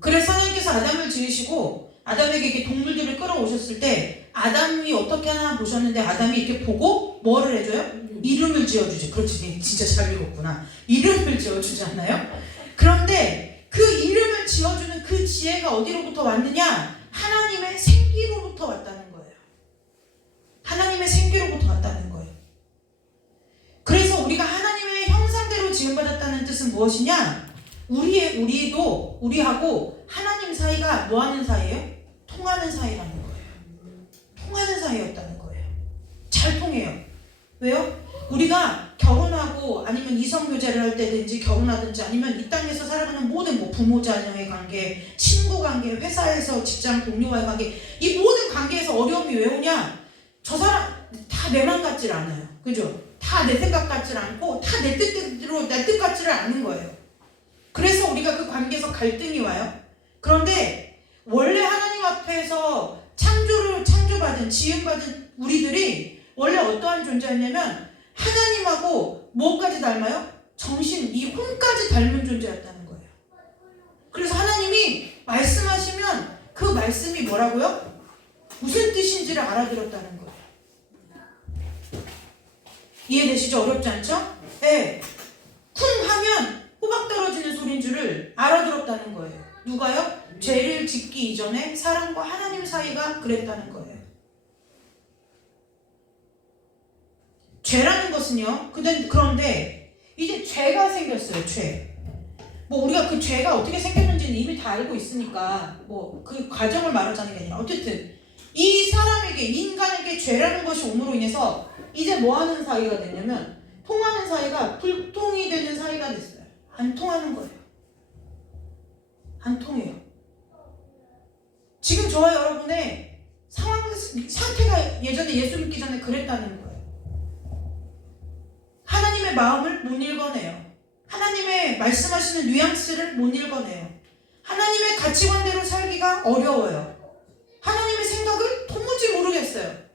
그래서 하나님께서 아담을 지으시고 아담에게 이렇게 동물들을 끌어오셨을 때 아담이 어떻게 하나 보셨는데 아담이 이렇게 보고 뭐를 해줘요? 이름을 지어주지. 그렇지, 진짜 잘 읽었구나. 이름을 지어주지 않나요? 그런데 그 이름을 지어주는 그 지혜가 어디로부터 왔느냐? 하나님의 생기로부터 왔다는 거예요. 하나님의 생기로부터 왔다는 거예요. 그래서 우리가 하나님의 형상대로 지음받았다는 뜻은 무엇이냐? 우리하고 하나님 사이가 뭐하는 사이예요? 통하는 사이라는 거예요. 통하는 사이였다는 거예요. 잘 통해요. 왜요? 우리가 결혼하고 아니면 이성교제를 할 때든지 결혼하든지 아니면 이 땅에서 살아가는 모든 부모 자녀의 관계, 친구 관계, 회사에서 직장 동료와의 관계, 이 모든 관계에서 어려움이 왜 오냐? 저 사람 다 내 맘 같질 않아요. 그죠? 다 내 생각 같질 않고 다 내 뜻대로 내 뜻 같지를 않은 거예요. 그래서 우리가 그 관계에서 갈등이 와요. 그런데 원래 하나님 앞에서 창조받은 지음받은 우리들이 원래 어떠한 존재였냐면 하나님하고 뭐까지 닮아요? 정신, 이 혼까지 닮은 존재였다는 거예요. 그래서 하나님이 말씀하시면 그 말씀이 뭐라고요? 무슨 뜻인지를 알아들었다는 거예요. 이해되시죠? 어렵지 않죠? 네. 쿵 하면 호박 떨어지는 소리인 줄을 알아들었다는 거예요. 누가요? 죄를 짓기 이전에 사람과 하나님 사이가 그랬다는 거예요. 죄라는 것은요. 그런데 이제 죄가 생겼어요. 죄. 뭐 우리가 그 죄가 어떻게 생겼는지는 이미 다 알고 있으니까 뭐 그 과정을 말하자는 게 아니라 어쨌든 이 사람에게 인간에게 죄라는 것이 옴으로 인해서 이제 뭐 하는 사이가 됐냐면 통하는 사이가 불통이 되는 사이가 됐어요. 안 통하는 거예요. 안 통해요. 지금 저와 여러분의 상태가 예전에 예수 믿기 전에 그랬다는 거예요. 하나님의 마음을 못 읽어내요. 하나님의 말씀하시는 뉘앙스를 못 읽어내요. 하나님의 가치관대로 살기가 어려워요. 하나님의 생각을 도무지 모르겠어요.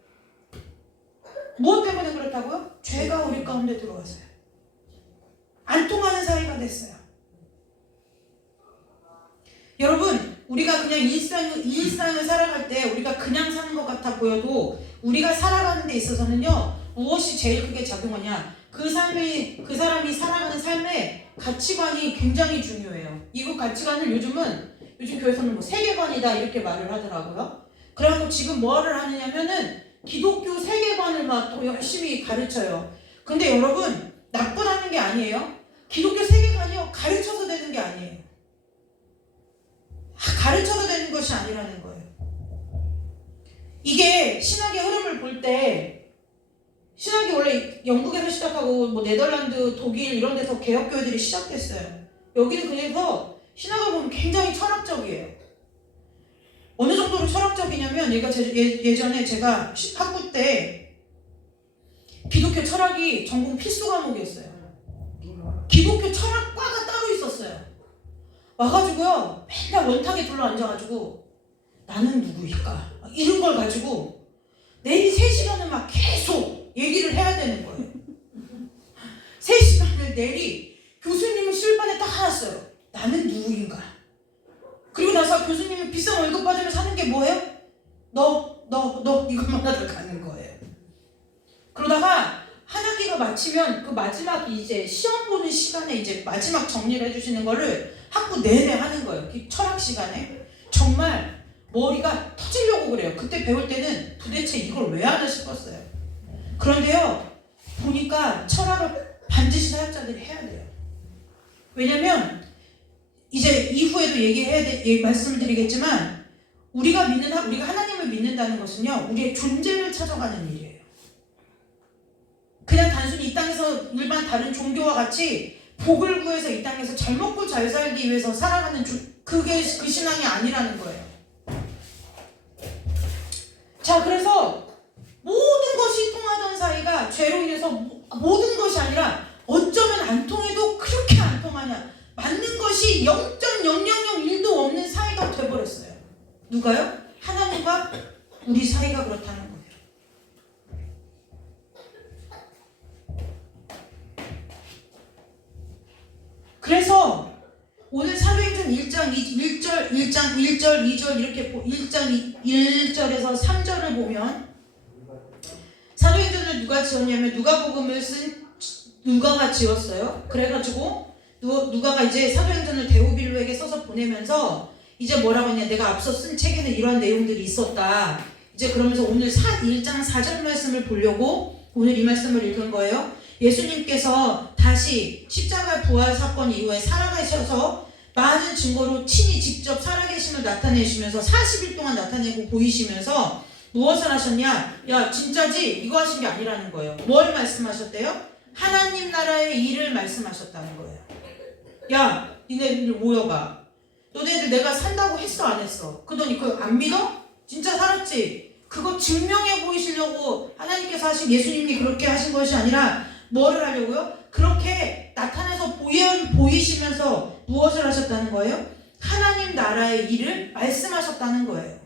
무엇 때문에 그렇다고요? 죄가 우리 가운데 들어왔어요. 안 통하는 사이가 됐어요. 여러분, 우리가 그냥 일상을 살아갈 때 우리가 그냥 사는 것 같아 보여도 우리가 살아가는 데 있어서는요, 무엇이 제일 크게 작용하냐? 그 사람이 살아가는 삶의 가치관이 굉장히 중요해요. 이거 가치관을 요즘 교회에서는 뭐 세계관이다 이렇게 말을 하더라고요. 그래서 지금 뭐를 하느냐면은 기독교 세계관을 막 또 열심히 가르쳐요. 근데 여러분, 나쁘다는 게 아니에요. 기독교 세계관이요, 가르쳐서 되는 게 아니에요. 가르쳐서 되는 것이 아니라는 거예요. 이게 신학의 흐름을 볼 때, 신학이 원래 영국에서 시작하고 뭐 네덜란드, 독일 이런 데서 개혁교회들이 시작됐어요. 여기는 그래서 신학을 보면 굉장히 철학적이에요. 어느 정도로 철학적이냐면 예전에 제가 학부 때 기독교 철학이 전공 필수 과목이었어요. 기독교 철학과가 따로 있었어요. 와가지고요, 맨날 원탁에 둘러앉아가지고 나는 누구일까? 이런 걸 가지고 내일 3시간을 막 계속 얘기를 해야 되는 거예요. 3시간을 내리 교수님은 실반에 딱 하나 써요. 나는 누구인가? 그리고 나서 교수님이 비싼 월급 받으면 사는 게 뭐예요? 너 이것만 하다 가는 거예요. 그러다가 한 학기가 마치면 그 마지막 이제 시험 보는 시간에 이제 마지막 정리를 해주시는 거를 학부 내내 하는 거예요. 그 철학 시간에. 정말 머리가 터지려고 그래요. 그때 배울 때는 도대체 이걸 왜 하나 싶었어요. 그런데요, 보니까 철학을 반드시 사역자들이 해야 돼요. 왜냐면 이제 이후에도 말씀드리겠지만 우리가 하나님을 믿는다는 것은요, 우리의 존재를 찾아가는 일이에요. 그냥 단순히 이 땅에서 일반 다른 종교와 같이 복을 구해서 이 땅에서 잘 먹고 잘 살기 위해서 살아가는 그게 그 신앙이 아니라는 거예요. 자, 그래서 모든 것이 통하던 사이가 죄로 인해서 모든 것이 아니라 어쩌면 안 통해도 그렇게 안 통하냐, 맞는 것이 0.0001도 없는 사이가 돼버렸어요. 누가요? 하나님과 우리 사이가 그렇다는 거예요. 그래서 오늘 사도행전 1장 2절 이렇게 1절에서 3절을 보면 사도행전을 누가 지었냐면 누가복음을 쓴 누가가 지었어요. 그래가지고 누가가 이제 사도행전을 데오빌로에게 써서 보내면서 이제 뭐라고 했냐, 내가 앞서 쓴 책에는 이런 내용들이 있었다. 이제 그러면서 오늘 1장 4절 말씀을 보려고 오늘 이 말씀을 읽은 거예요. 예수님께서 다시 십자가 부활 사건 이후에 살아가셔서 많은 증거로 친히 직접 살아계심을 나타내시면서 40일 동안 나타내고 보이시면서 무엇을 하셨냐? 야, 진짜지? 이거 하신 게 아니라는 거예요. 뭘 말씀하셨대요? 하나님 나라의 일을 말씀하셨다는 거예요. 야, 니네들 모여봐. 너네들 내가 산다고 했어, 안 했어? 그러더니 그거 안 믿어? 진짜 살았지? 그거 증명해 보이시려고 하나님께서 하신, 예수님이 그렇게 하신 것이 아니라 뭐를 하려고요? 그렇게 나타나서 보이시면서 무엇을 하셨다는 거예요? 하나님 나라의 일을 말씀하셨다는 거예요.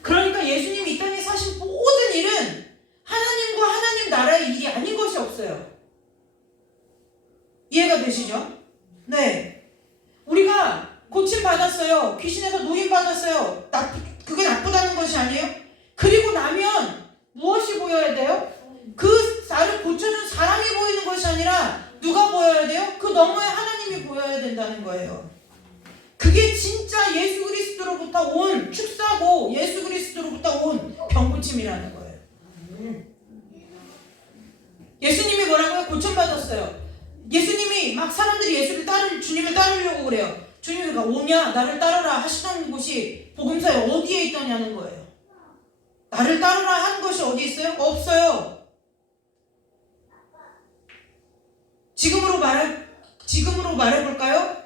그러니까 예수님이 이 땅에 사신 모든 일은 하나님과 하나님 나라의 일이 아닌 것이 없어요. 이해가 되시죠? 네. 우리가 고침받았어요. 귀신에서 노인받았어요. 그게 나쁘다는 것이 아니에요? 그리고 나면 무엇이 보여야 돼요? 그 나를 고쳐준 사람이 보이는 것이 아니라 누가 보여야 돼요? 그 너머에 하나님이 보여야 된다는 거예요. 그게 진짜 예수 그리스도로부터 온 축사고 예수 그리스도로부터 온 병고침이라는 거예요. 예수님이 뭐라고요? 고침받았어요. 예수님이 막 사람들이 주님을 따르려고 그래요. 주님이 오냐 나를 따르라 하시던 곳이 복음서에 어디에 있더냐는 거예요. 나를 따르라 한 것이 어디 있어요? 없어요. 지금으로 말해볼까요?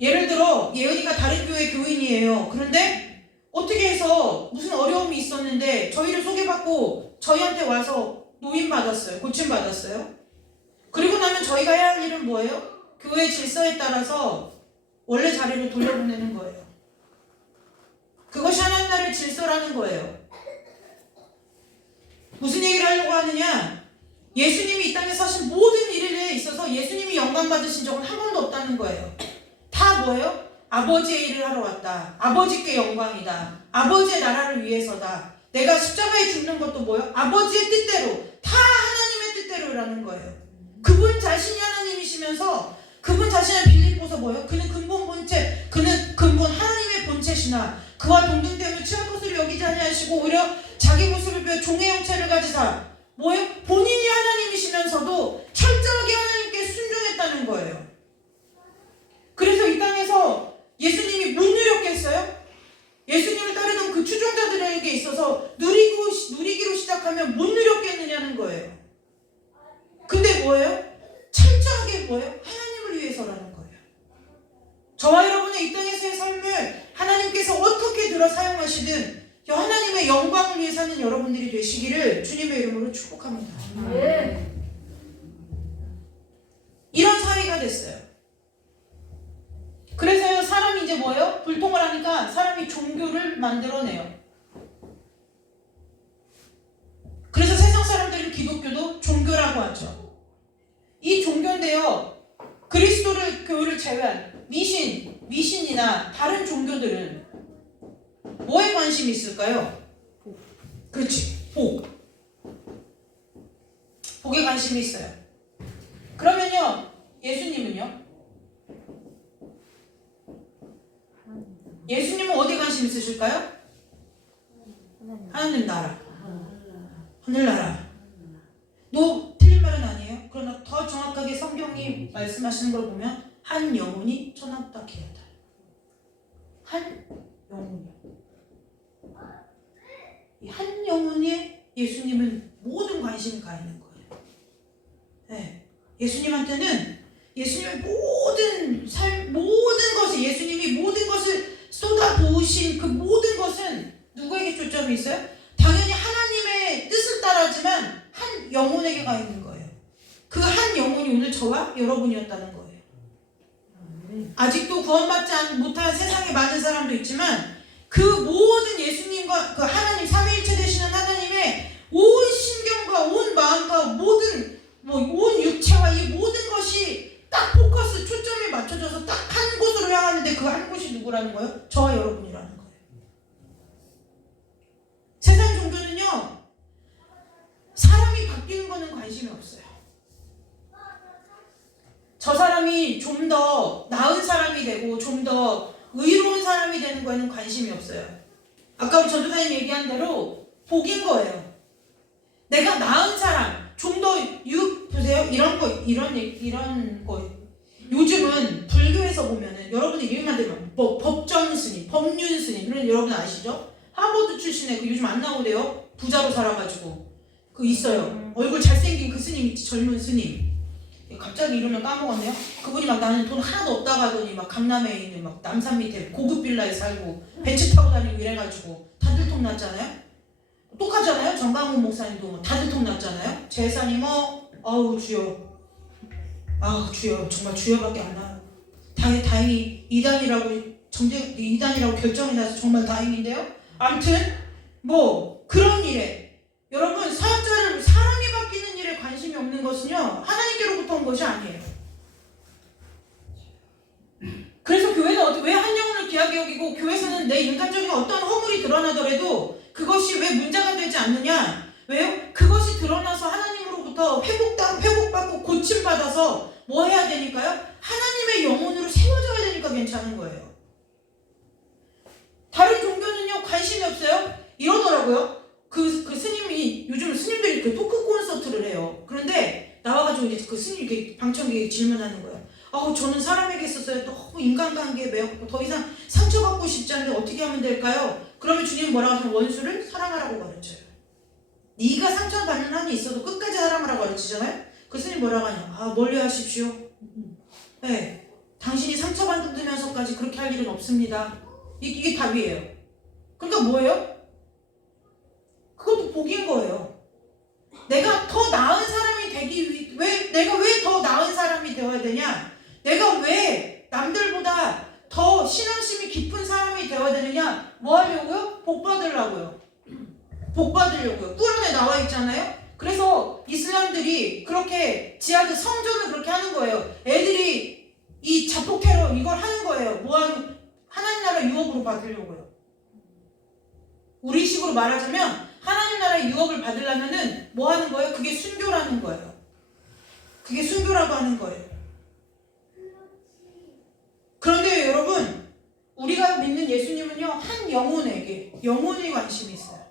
예를 들어 예은이가 다른 교회 교인이에요. 그런데 어떻게 해서 무슨 어려움이 있었는데 저희를 소개받고 저희한테 와서 노인받았어요. 고침받았어요. 그리고 나면 저희가 해야 할 일은 뭐예요? 교회 질서에 따라서 원래 자리로 돌려보내는 거예요. 그것이 하나님 나라의 질서라는 거예요. 무슨 얘기를 하려고 하느냐? 예수님이 이 땅에 사신 모든 일에 있어서 예수님이 영광 받으신 적은 한 번도 없다는 거예요. 다 뭐예요? 아버지의 일을 하러 왔다. 아버지께 영광이다. 아버지의 나라를 위해서다. 내가 십자가에 죽는 것도 뭐예요? 아버지의 뜻대로. 다 하나님의 뜻대로라는 거예요. 그분 자신이 하나님이시면서 그분 자신을 빌립보서 뭐예요? 그는 근본 본체, 그는 근본 하나님의 본체시나 그와 동등됨을 취할 것으로 여기지 아니하시고 오히려 자기 모습을 비워 종의 형체를 가지사 뭐예요? 본인이 하나님이시면서도 철저하게 하나님께 순종했다는 거예요. 그래서 이 땅에서 예수님이 못 누렸겠어요? 예수님을 따르던 그 추종자들에게 있어서 누리기로 시작하면 못 누렸겠느냐는 거예요. 근데 뭐예요? 철저하게 뭐예요? 하나님을 위해서라는 거예요. 저와 여러분의 이 땅에서의 삶을 하나님께서 어떻게 들어 사용하시든 하나님의 영광을 위해 사는 여러분들이 되시기를 주님의 이름으로 축복합니다. 이런 사회가 됐어요. 그래서요 사람이 이제 뭐예요? 불통을 하니까 사람이 종교를 만들어내요. 그래서 세상 사람들은 기독교도 종교라고 하죠. 이 종교인데요 교회를 제외한 미신이나 다른 종교들은 뭐에 관심이 있을까요? 그렇지, 복에 관심이 있어요. 그러면요 예수님은요? 예수님은 어디에 관심 있으실까요? 하나님 나라, 하늘나라. 틀린 말은 아니에요. 그러나 더 정확하게 성경이 말씀하시는 걸 보면 한 영혼이 천하답게 하다. 한 영혼이요. 이 한 영혼에 예수님은 모든 관심이 가 있는 거예요. 네. 예수님한테는 예수님의 예수님이 모든 것을 쏟아부으신 그 모든 것은 누구에게 초점이 있어요? 당연히 하나님의 뜻을 따라하지만 한 영혼에게 가 있는 거예요. 그 한 영혼이 오늘 저와 여러분이었다는 거예요. 아직도 구원받지 못한 세상에 많은 사람도 있지만 그 모든 예수님과 그 하나님 삼위일체 되시는 하나님의 온 신경과 온 마음과 온 육체와 이 모든 것이 딱 포커스 초점이 맞춰져서 딱 한 곳으로 향하는데 그 한 곳이 누구라는 거예요? 저와 여러분이라는 거예요. 세상 종교는요 사람이 바뀌는 거는 관심이 없어요. 저 사람이 좀 더 나은 사람이 되고 좀 더 의로운 사람이 되는 거에는 관심이 없어요. 아까 우리 전도사님 얘기한 대로 복인 거예요. 내가 나은 사람, 좀 더 보세요. 이런 거. 요즘은 불교에서 보면은 여러분이 이름만 들면 법정 스님, 법륜 스님, 그런 여러분 아시죠? 하버드 출신의 그 요즘 안 나오대요. 부자로 살아가지고 그 있어요. 얼굴 잘생긴 그 스님 있지, 젊은 스님. 갑자기 이름을 까먹었네요. 그분이 막 나는 돈 하나도 없다고 하더니 막 강남에 있는 막 남산 밑에 고급 빌라에 살고 벤츠 타고 다니고 이래가지고 다들 통 났잖아요. 똑같잖아요. 정강훈 목사님도 다들 통 났잖아요. 재산이 아우 주여, 정말 주여밖에 안 나요. 다행히 이단이라고 결정이 나서 정말 다행인데요. 아무튼 그런 일에 여러분 사람이 바뀌는 일에 관심이 없는 것은요 하나님께로부터 온 것이 아니에요. 그래서 교회는 왜 한 영혼을 귀하게 여기고 교회에서는 내 인간적인 어떤 허물이 드러나더라도 그것이 왜 문제가 되지 않느냐? 왜요? 그것이 드러나서 하나님으로부터 회복받고 고침받아서 뭐 해야 되니까요? 하나님의 영혼으로 세워져야 되니까 괜찮은 거예요. 다른 종교는요 관심이 없어요. 이러더라고요. 그 스님이 요즘 스님들이 그 토크 콘서트를 해요. 그런데 나와 이제 그 스님이 방청객이 질문하는 거예요. 저는 사람에게 있어서 너무 인간관계에 매였고 더 이상 상처받고 싶지 않은데 어떻게 하면 될까요? 그러면 주님은 뭐라고 하시면 원수를 사랑하라고 가르쳐요. 네가 상처받는 한이 있어도 끝까지 사랑하라고 가르치잖아요. 그 스님 뭐라고 하냐? 멀리 하십시오. 네, 당신이 상처받으면서까지 그렇게 할 일은 없습니다. 이게 답이에요. 그러니까 뭐예요? 그것도 복인 거예요. 내가 더 나은 사람이 되기 위해 내가 왜 더 나은 사람이 되어야 되냐? 내가 왜 남들보다 더 신앙심이 깊은 사람이 되어야 되느냐? 뭐 하려고요? 복 받으려고요. 복 받으려고요. 꾸란에 나와 있잖아요. 그래서 이슬람들이 그렇게 지하드 성전을 그렇게 하는 거예요. 애들이 이 자폭 테러 이걸 하는 거예요. 뭐 하는 하나님 나라 유업으로 받으려고요. 우리 식으로 말하자면 하나님 나라의 유업을 받으려면은 뭐 하는 거예요? 그게 순교라는 거예요. 그게 순교라고 하는 거예요. 그런데 여러분, 우리가 믿는 예수님은요, 한 영혼에 관심이 있어요.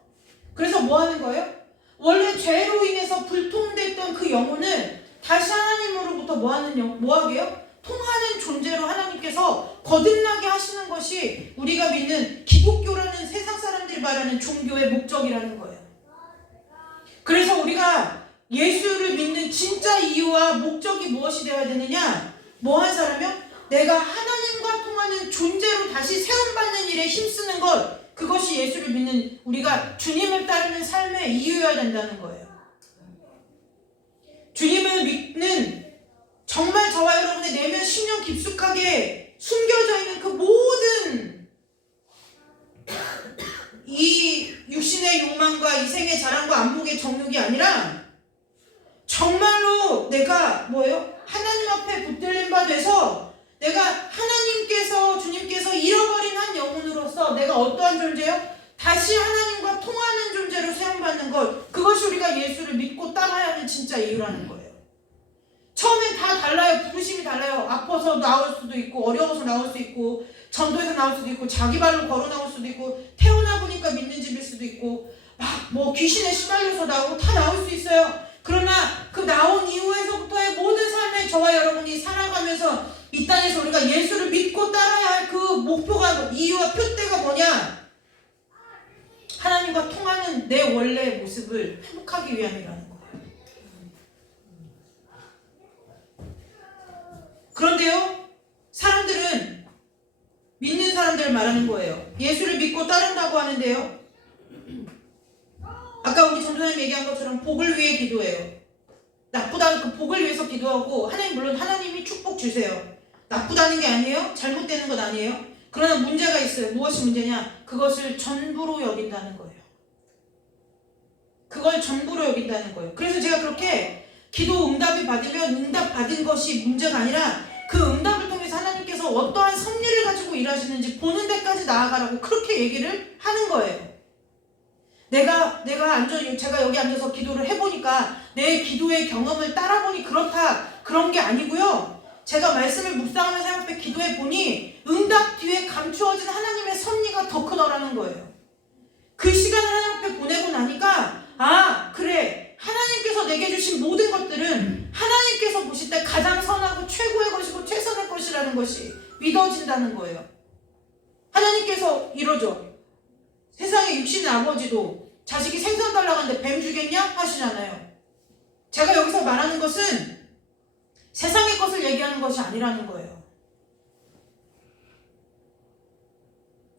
그래서 뭐 하는 거예요? 원래 죄로 인해서 불통됐던 그 영혼을 다시 하나님으로부터 뭐 하게요? 통하는 존재로 하나님께서 거듭나게 하시는 것이 우리가 믿는 기독교라는 세상 사람들이 말하는 종교의 목적이라는 거예요. 그래서 우리가 예수를 믿는 진짜 이유와 목적이 무엇이 되어야 되느냐? 뭐 한 사람이요? 내가 하나님과 통하는 존재로 다시 세움받는 일에 힘쓰는 것, 그것이 예수를 믿는 우리가 주님을 따르는 삶의 이유여야 된다는 거예요. 주님을 믿는 정말 저와 여러분의 내면 심령 깊숙하게 숨겨져 있는 그 모든 이 육신의 욕망과 이생의 자랑과 안목의 정욕이 아니라 정말로 내가 하나님 앞에 붙들린 바 돼서 내가 하나님께서 주님께서 잃어버린 한 영혼으로서 내가 어떠한 존재요? 다시 하나님과 통하는 존재로 세움받는 것, 그것이 우리가 예수를 믿고 따라야 하는 진짜 이유라는 거예요. 처음엔 다 달라요. 부르심이 달라요. 아파서 나올 수도 있고 어려워서 나올 수 있고 전도에서 나올 수도 있고 자기 발로 걸어 나올 수도 있고 태어나 보니까 믿는 집일 수도 있고 막 귀신에 시달려서 나오고 다 나올 수 있어요. 그러나 그 나온 이후에서부터의 모든 삶에 저와 여러분이 살아가면서 이 땅에서 우리가 예수를 믿고 따라야 할 그 목표가, 이유와 표대가 뭐냐? 하나님과 통하는 내 원래의 모습을 회복하기 위함이라는 거예요. 그런데요, 사람들은 믿는 사람들을 말하는 거예요. 예수를 믿고 따른다고 하는데요, 아까 우리 전도사님 얘기한 것처럼 복을 위해 기도해요. 나쁘다는 그 복을 위해서 기도하고 물론 하나님이 축복 주세요. 나쁘다는 게 아니에요. 잘못되는 것 아니에요. 그러나 문제가 있어요. 무엇이 문제냐? 그것을 전부로 여긴다는 거예요. 그걸 전부로 여긴다는 거예요. 그래서 제가 그렇게 기도 응답이 받으면 응답 받은 것이 문제가 아니라 그 응답을 통해서 하나님께서 어떠한 섭리를 가지고 일하시는지 보는 데까지 나아가라고 그렇게 얘기를 하는 거예요. 제가 여기 앉아서 기도를 해보니까 내 기도의 경험을 따라보니 그런 게 아니고요. 제가 말씀을 묵상하면서 하나님 앞에 기도해 보니 응답 뒤에 감추어진 하나님의 섭리가 더 크더라는 거예요. 그 시간을 하나님 앞에 보내고 나니까 그래, 하나님께서 내게 주신 모든 것들은 하나님께서 보실 때 가장 선하고 최고의 것이고 최선의 것이라는 것이 믿어진다는 거예요. 하나님께서 이러죠. 세상의 육신의 아버지도 자식이 생선 달라고 하는데 뱀 주겠냐? 하시잖아요. 제가 여기서 말하는 것은 세상의 것을 얘기하는 것이 아니라는 거예요.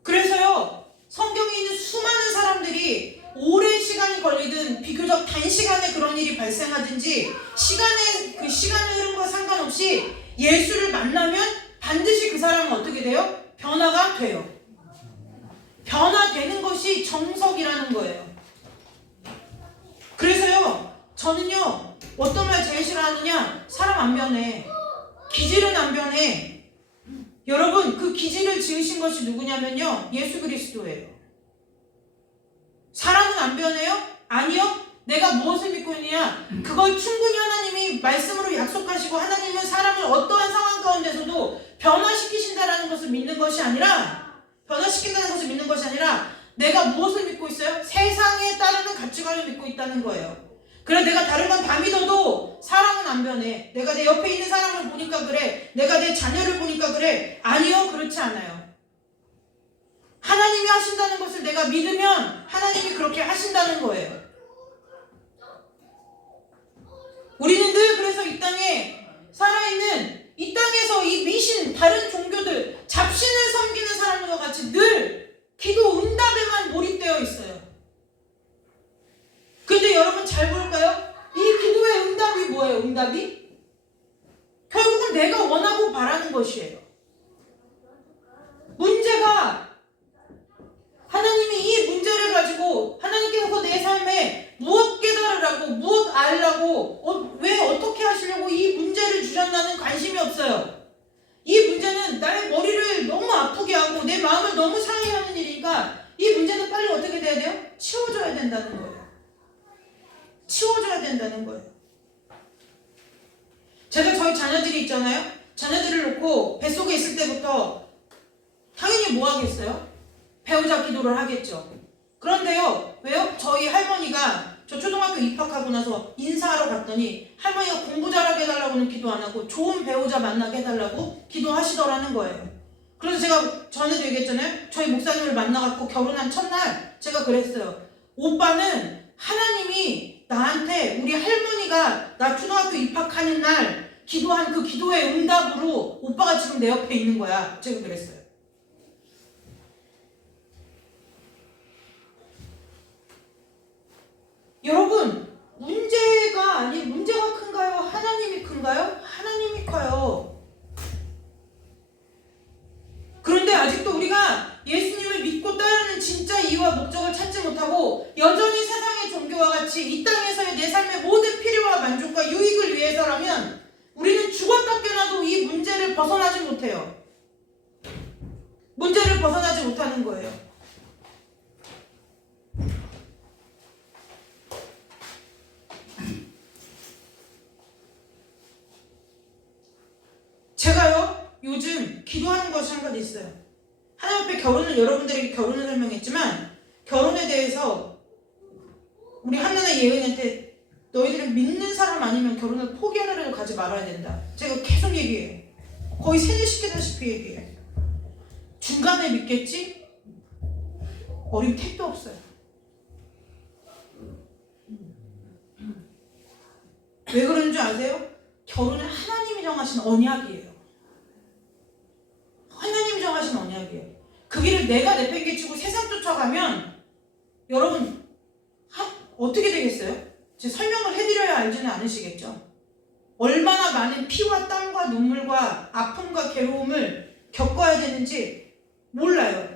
그래서요, 성경에 있는 수많은 사람들이 오랜 시간이 걸리든 비교적 단시간에 그런 일이 발생하든지 시간의 흐름과 상관없이 예수를 만나면 반드시 그 사람은 어떻게 돼요? 변화가 돼요. 변화되는 것이 정석이라는 거예요. 그래서요, 저는요, 어떤 말 제일 싫어하느냐? 사람 안 변해. 기질은 안 변해. 여러분, 그 기질을 지으신 것이 누구냐면요, 예수 그리스도예요. 사람은 안 변해요? 아니요. 내가 무엇을 믿고 있느냐? 그걸 충분히 하나님이 말씀으로 약속하시고 하나님은 사람을 어떠한 상황 가운데서도 변화시키신다는 것을 믿는 것이 아니라 내가 무엇을 믿고 있어요? 세상에 따르는 가치관을 믿고 있다는 거예요. 그래, 내가 다른 건 다 믿어도 사람은 안 변해. 내가 내 옆에 있는 사람을 보니까 그래. 내가 내 자녀를 보니까 그래. 아니요, 그렇지 않아요. 하나님이 하신다는 것을 내가 믿으면 하나님이 그렇게 하신다는 거예요. 우리는 늘 그래서 이 땅에 살아있는, 이 땅에서 이 미신, 다른 종교들, 잡신을 섬기는 사람들과 같이 늘 기도 응답에만 몰입되어 있어요. 근데 여러분 잘 볼까요? 이 기도의 응답이 뭐예요? 응답이? 결국은 내가 원하고 바라는 것이에요. 문제가 하나님이 이 문제를 가지고 하나님께서 내 삶에 무엇 깨달으라고, 무엇 알라고, 왜 어떻게 하시려고 이 문제를 주셨나는 관심이 없어요. 이 문제는 나의 머리를 너무 아프게 하고 내 마음을 너무 상해하는 일이니까 이 문제는 빨리 어떻게 돼야 돼요? 치워줘야 된다는 거예요. 치워줘야 된다는 거예요. 제가 저희 자녀들이 있잖아요. 자녀들을 놓고 뱃속에 있을 때부터 당연히 뭐 하겠어요? 배우자 기도를 하겠죠. 그런데요, 왜요? 저희 할머니가 저 초등학교 입학하고 나서 인사하러 갔더니 할머니가 공부 잘하게 해달라고는 기도 안 하고 좋은 배우자 만나게 해달라고 기도하시더라는 거예요. 그래서 제가 전에도 얘기했잖아요. 저희 목사님을 만나갖고 결혼한 첫날 제가 그랬어요. 오빠는 하나님이 나한테 우리 할머니가 나 초등학교 입학하는 날 기도한 그 기도의 응답으로 오빠가 지금 내 옆에 있는 거야. 제가 그랬어요. 여러분, 문제가 큰가요? 하나님이 큰가요? 하나님이 커요. 그런데 아직도 우리가 예수님을 믿고 따르는 진짜 이유와 목적을 찾지 못하고 여전히 세상의 종교와 같이 이 땅에서의 내 삶의 모든 필요와 만족과 유익을 위해서라면 우리는 죽었다 깨어나도 이 문제를 벗어나지 못해요. 문제를 벗어나지 못하는 거예요. 제가요, 요즘 기도하는 것이 한 가지 있어요. 하나님 앞에 여러분들에게 결혼을 설명했지만, 결혼에 대해서 우리 한나나 예은이한테 너희들은 믿는 사람 아니면 결혼을 포기하려고 가지 말아야 된다. 제가 계속 얘기해요. 거의 세뇌시키다시피 얘기해요. 중간에 믿겠지? 어린 택도 없어요. 왜 그러는 줄 아세요? 결혼은 하나님이 정하신 언약이에요. 하나님이 정하신 언약이에요. 그 길을 내가 내팽개치고 세상 쫓아가면 여러분 어떻게 되겠어요? 제가 설명을 해드려야 알지는 않으시겠죠? 얼마나 많은 피와 땀과 눈물과 아픔과 괴로움을 겪어야 되는지 몰라요.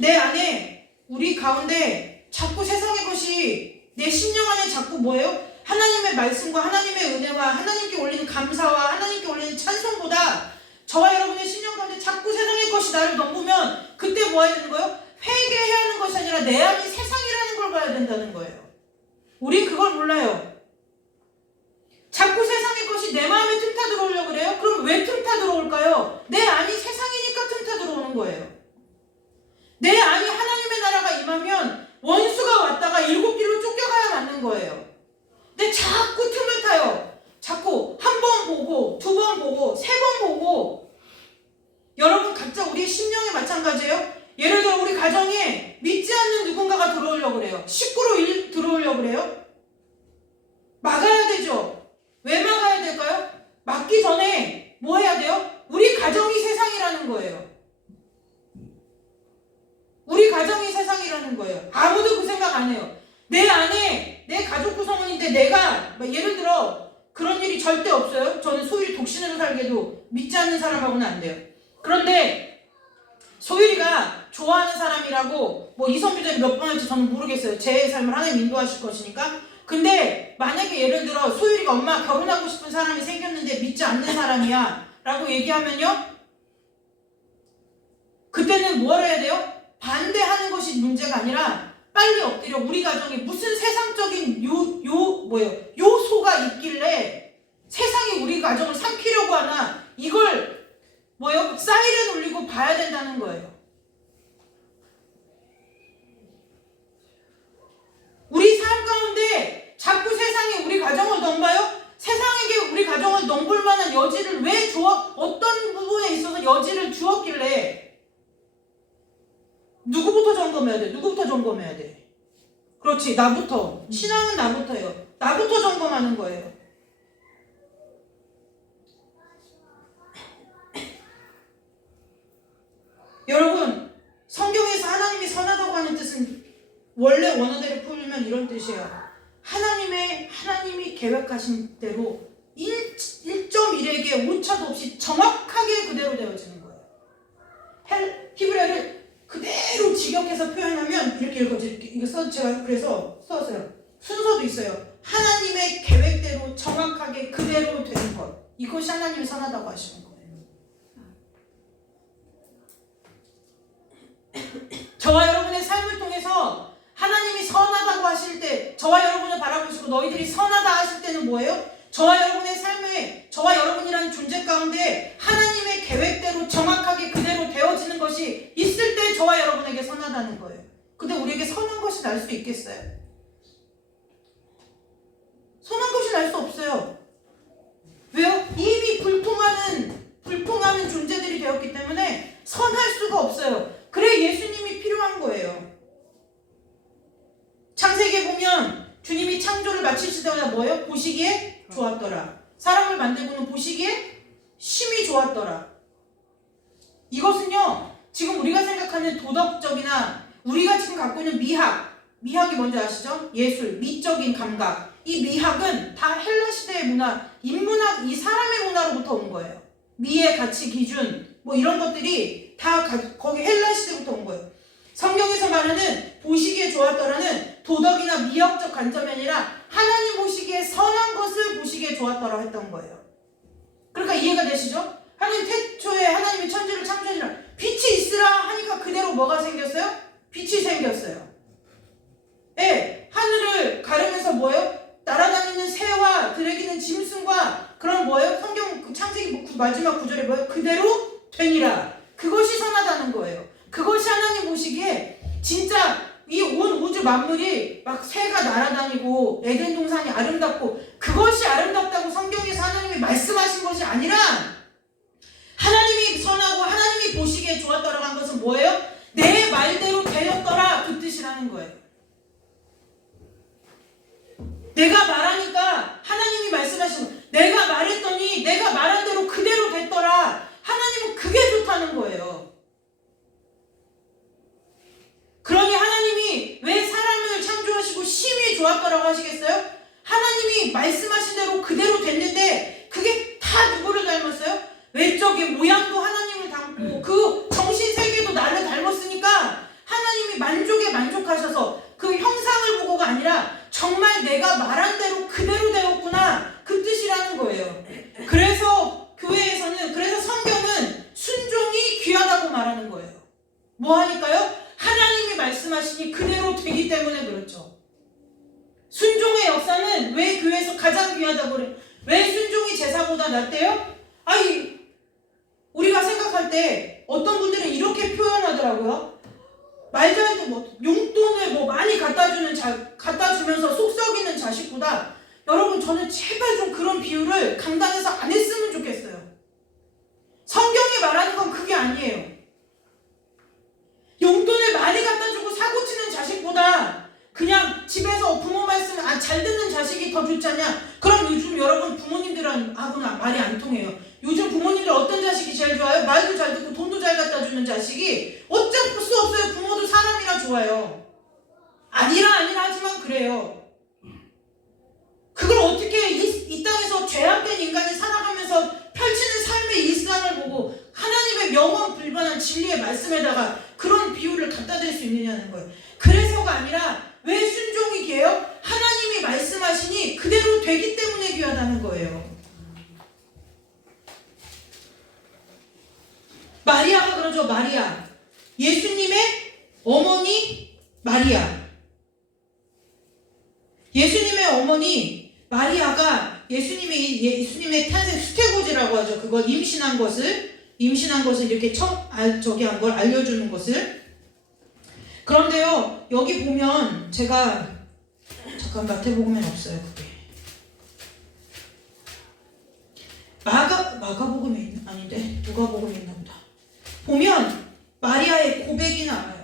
내 안에 우리 가운데 자꾸 세상의 것이 내 심령 안에 자꾸 뭐예요? 하나님의 말씀과 하나님의 은혜와 하나님께 올리는 감사와 하나님께 올리는 찬송보다 저와 여러분의 심령 가운데 자꾸 세상의 것이 나를 넘보면 그때 뭐 해야 되는 거예요? 회개해야 하는 것이 아니라 내 안이 세상이라는 걸 봐야 된다는 거예요. 우린 그걸 몰라요. 자꾸 세상의 것이 내 마음에 틈타 들어오려고 그래요? 그럼 왜 틈타 들어올까요? 내 안이 세상이니까 틈타 들어오는 거예요. 내 안이 하나님의 나라가 임하면 원수가 왔다가 일곱 길로 쫓겨가야 맞는 거예요. 근데 자꾸 틈을 타요. 자꾸 한 번 보고, 두 번 보고, 세 번 보고. 여러분 각자 우리의 심령이 마찬가지예요. 예를 들어 우리 가정에 믿지 않는 누군가가 들어오려고 그래요. 식구로 들어오려고 그래요. 막아야 되죠. 왜 막아야 될까요? 막기 전에 뭐 해야 돼요? 우리 가정이 세상이라는 거예요. 우리 가정이 세상이라는 거예요. 아무도 그 생각 안 해요. 내 안에 내 가족 구성원인데 내가 예를 들어 그런 일이 절대 없어요. 저는 소율이 독신으로 살게도 믿지 않는 사람하고는 안 돼요. 그런데 소율이가 좋아하는 사람이라고 뭐 이성교제를 몇 번 할지 저는 모르겠어요. 제 삶을 하나님 인도하실 것이니까. 근데 만약에 예를 들어 소율이가 엄마 결혼하고 싶은 사람이 생겼는데 믿지 않는 사람이야 라고 얘기하면요, 그때는 뭘 해야 돼요? 반대하는 것이 문제가 아니라 빨리 엎드려 우리 가정에 무슨 세상적인 요소가 있길래 세상이 우리 가정을 삼키려고 하나, 이걸 사이렌 울리고 봐야 된다는 거예요. 우리 삶 가운데 자꾸 세상이 우리 가정을 넘봐요? 그렇지, 나부터. 신앙은 나부터예요. 나부터 점검하는 거예요. 여러분, 성경에서 하나님이 선하다고 하는 뜻은 원래 원어대로 풀면 이런 뜻이에요. 하나님이 계획하신 대로 1.1에게 오차도 없이 정확하게 그대로 되어지는 거예요. 히브리어를 그대로 직역해서 표현하면 이렇게 읽어져요. 이거 제가 그래서 썼어요. 순서도 있어요. 하나님의 계획대로 정확하게 그대로 되는 것. 이것이 하나님이 선하다고 하시는 거예요. 저와 여러분의 삶을 통해서 하나님이 선하다고 하실 때, 저와 여러분을 바라보시고 너희들이 선하다 하실 때는 뭐예요? 저와 여러분의 삶에, 저와 여러분이라는 존재 가운데 하나님의 계획대로 정확하게 그대로 되어지는 것이 있을 때 저와 여러분에게 선하다는 거예요. 근데 우리에게 선한 것이 날 수 있겠어요? 선한 것이 날 수 없어요. 왜요? 이미 불통하는 존재들이 되었기 때문에 선할 수가 없어요. 그래 예수님이 필요한 거예요. 창세기에 보면 주님이 창조를 마치실 때마다 뭐예요? 보시기에 좋았더라. 사람을 만들고는 보시기에 심히 좋았더라. 이것은요, 지금 우리가 생각하는 도덕적이나 우리가 지금 갖고 있는 미학이 뭔지 아시죠? 예술, 미적인 감각. 이 미학은 다 헬라 시대의 문화, 인문학, 이 사람의 문화로부터 온 거예요. 미의 가치 기준, 뭐 이런 것들이 다 거기 헬라 시대부터 온 거예요. 성경에서 말하는 보시기에 좋았더라는 도덕이나 미학적 관점이 아니라 하나님 보시기에 선한 것을 보시기에 좋았더라 했던 거예요. 그러니까 이해가 되시죠? 하나님 태초에 하나님이 천지를 창조하시라 빛이 있으라 하니까 그대로 뭐가 생겼어요? 빛이 생겼어요. 예, 하늘을 가르면서 뭐예요? 날아다니는 새와 들에기는 짐승과 그런 뭐예요? 성경 창세기 마지막 구절에 뭐예요? 그대로 되니라. 그것이 선하다는 거예요. 그것이 하나님 보시기에 진짜 이 온 우주 만물이 막 새가 날아다니고 에덴 동산이 아름답고 그것이 아름답다고 성경에서 하나님이 말씀하신 것이 아니라 하나님이 선하고 하나님이 보시기에 좋았더라고 한 것은 뭐예요? 내 말대로 되었더라 그 뜻이라는 거예요. 내가 말하니까 하나님이 말씀하신 거 내가 말했더니 내가 말한 대로 그대로 됐더라. 하나님은 그게 좋다는 거예요. 그러니 하나님이 왜 사람을 창조하시고 심히 좋았더라고 하시겠어요? 하나님이 말씀하신 대로 그대로 됐는데 그게 다 누구를 닮았어요? 외적인 모양도 하나님을 닮고 그 정신세계도 나를 닮았으니까 하나님이 만족에 만족하셔서 그 형상을 보고가 아니라 정말 내가 말한 대로 그대로 되었구나 그 뜻이라는 거예요. 그래서 교회에서는 그래서 성경은 순종이 귀하다고 말하는 거예요. 뭐 하니까요? 하나님이 말씀하시니 그대로 되기 때문에 그렇죠. 순종의 역사는 왜 교회에서 가장 귀하다고 그래요? 왜 순종이 제사보다 낫대요? 아니 우리가 생각할 때 어떤 분들은 이렇게 표현하더라고요. 말도 안 되는 뭐 용돈을 뭐 많이 갖다 주면서 속 썩이는 자식보다 여러분 저는 제발 좀 그런 비유를 강단에서 안 했으면 좋겠어요. 성경이 말하는 건 그게 아니에요. 용돈을 많이 갖다 주고 사고 치는 자식보다 그냥 집에서 부모 말씀 잘 듣는 자식이 더 좋지 않냐? 그럼 요즘 여러분 부모님들은 하고는 말이 안 통해요. 요즘 부모님들 어떤 자식이 제일 좋아요? 말도 잘 듣고 돈도 잘 갖다 주는 자식이 어쩔 수 없어요. 부모도 사람이라 좋아요. 아니라 하지만 그래요. 그걸 어떻게 이 땅에서 죄악된 인간이 살아가면서 펼치는 삶의 일상을 보고 하나님의 명언 불변한 진리의 말씀에다가 그런 비유를 갖다 댈 수 있느냐는 거예요. 그래서가 아니라 왜 순종이 귀해요? 하나님이 말씀하시니 그대로 되기 때문에 귀하다는 거예요. 마리아가 그러죠. 마리아. 예수님의 어머니 마리아. 예수님의 어머니 마리아가 예수님의 탄생 수태고지라고 하죠. 그거 임신한 것을 이렇게 저기 한 걸 알려주는 것을. 그런데요, 여기 보면 제가 잠깐 마태복음엔 없어요. 그게 마가복음에 있는 아닌데 누가복음에 있나 보다. 보면 마리아의 고백이 나와요.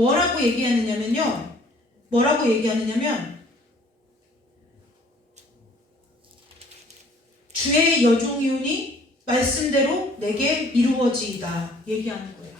뭐라고 얘기하느냐면요. 주의 여종이오니 말씀대로 내게 이루어지이다 얘기하는 거예요.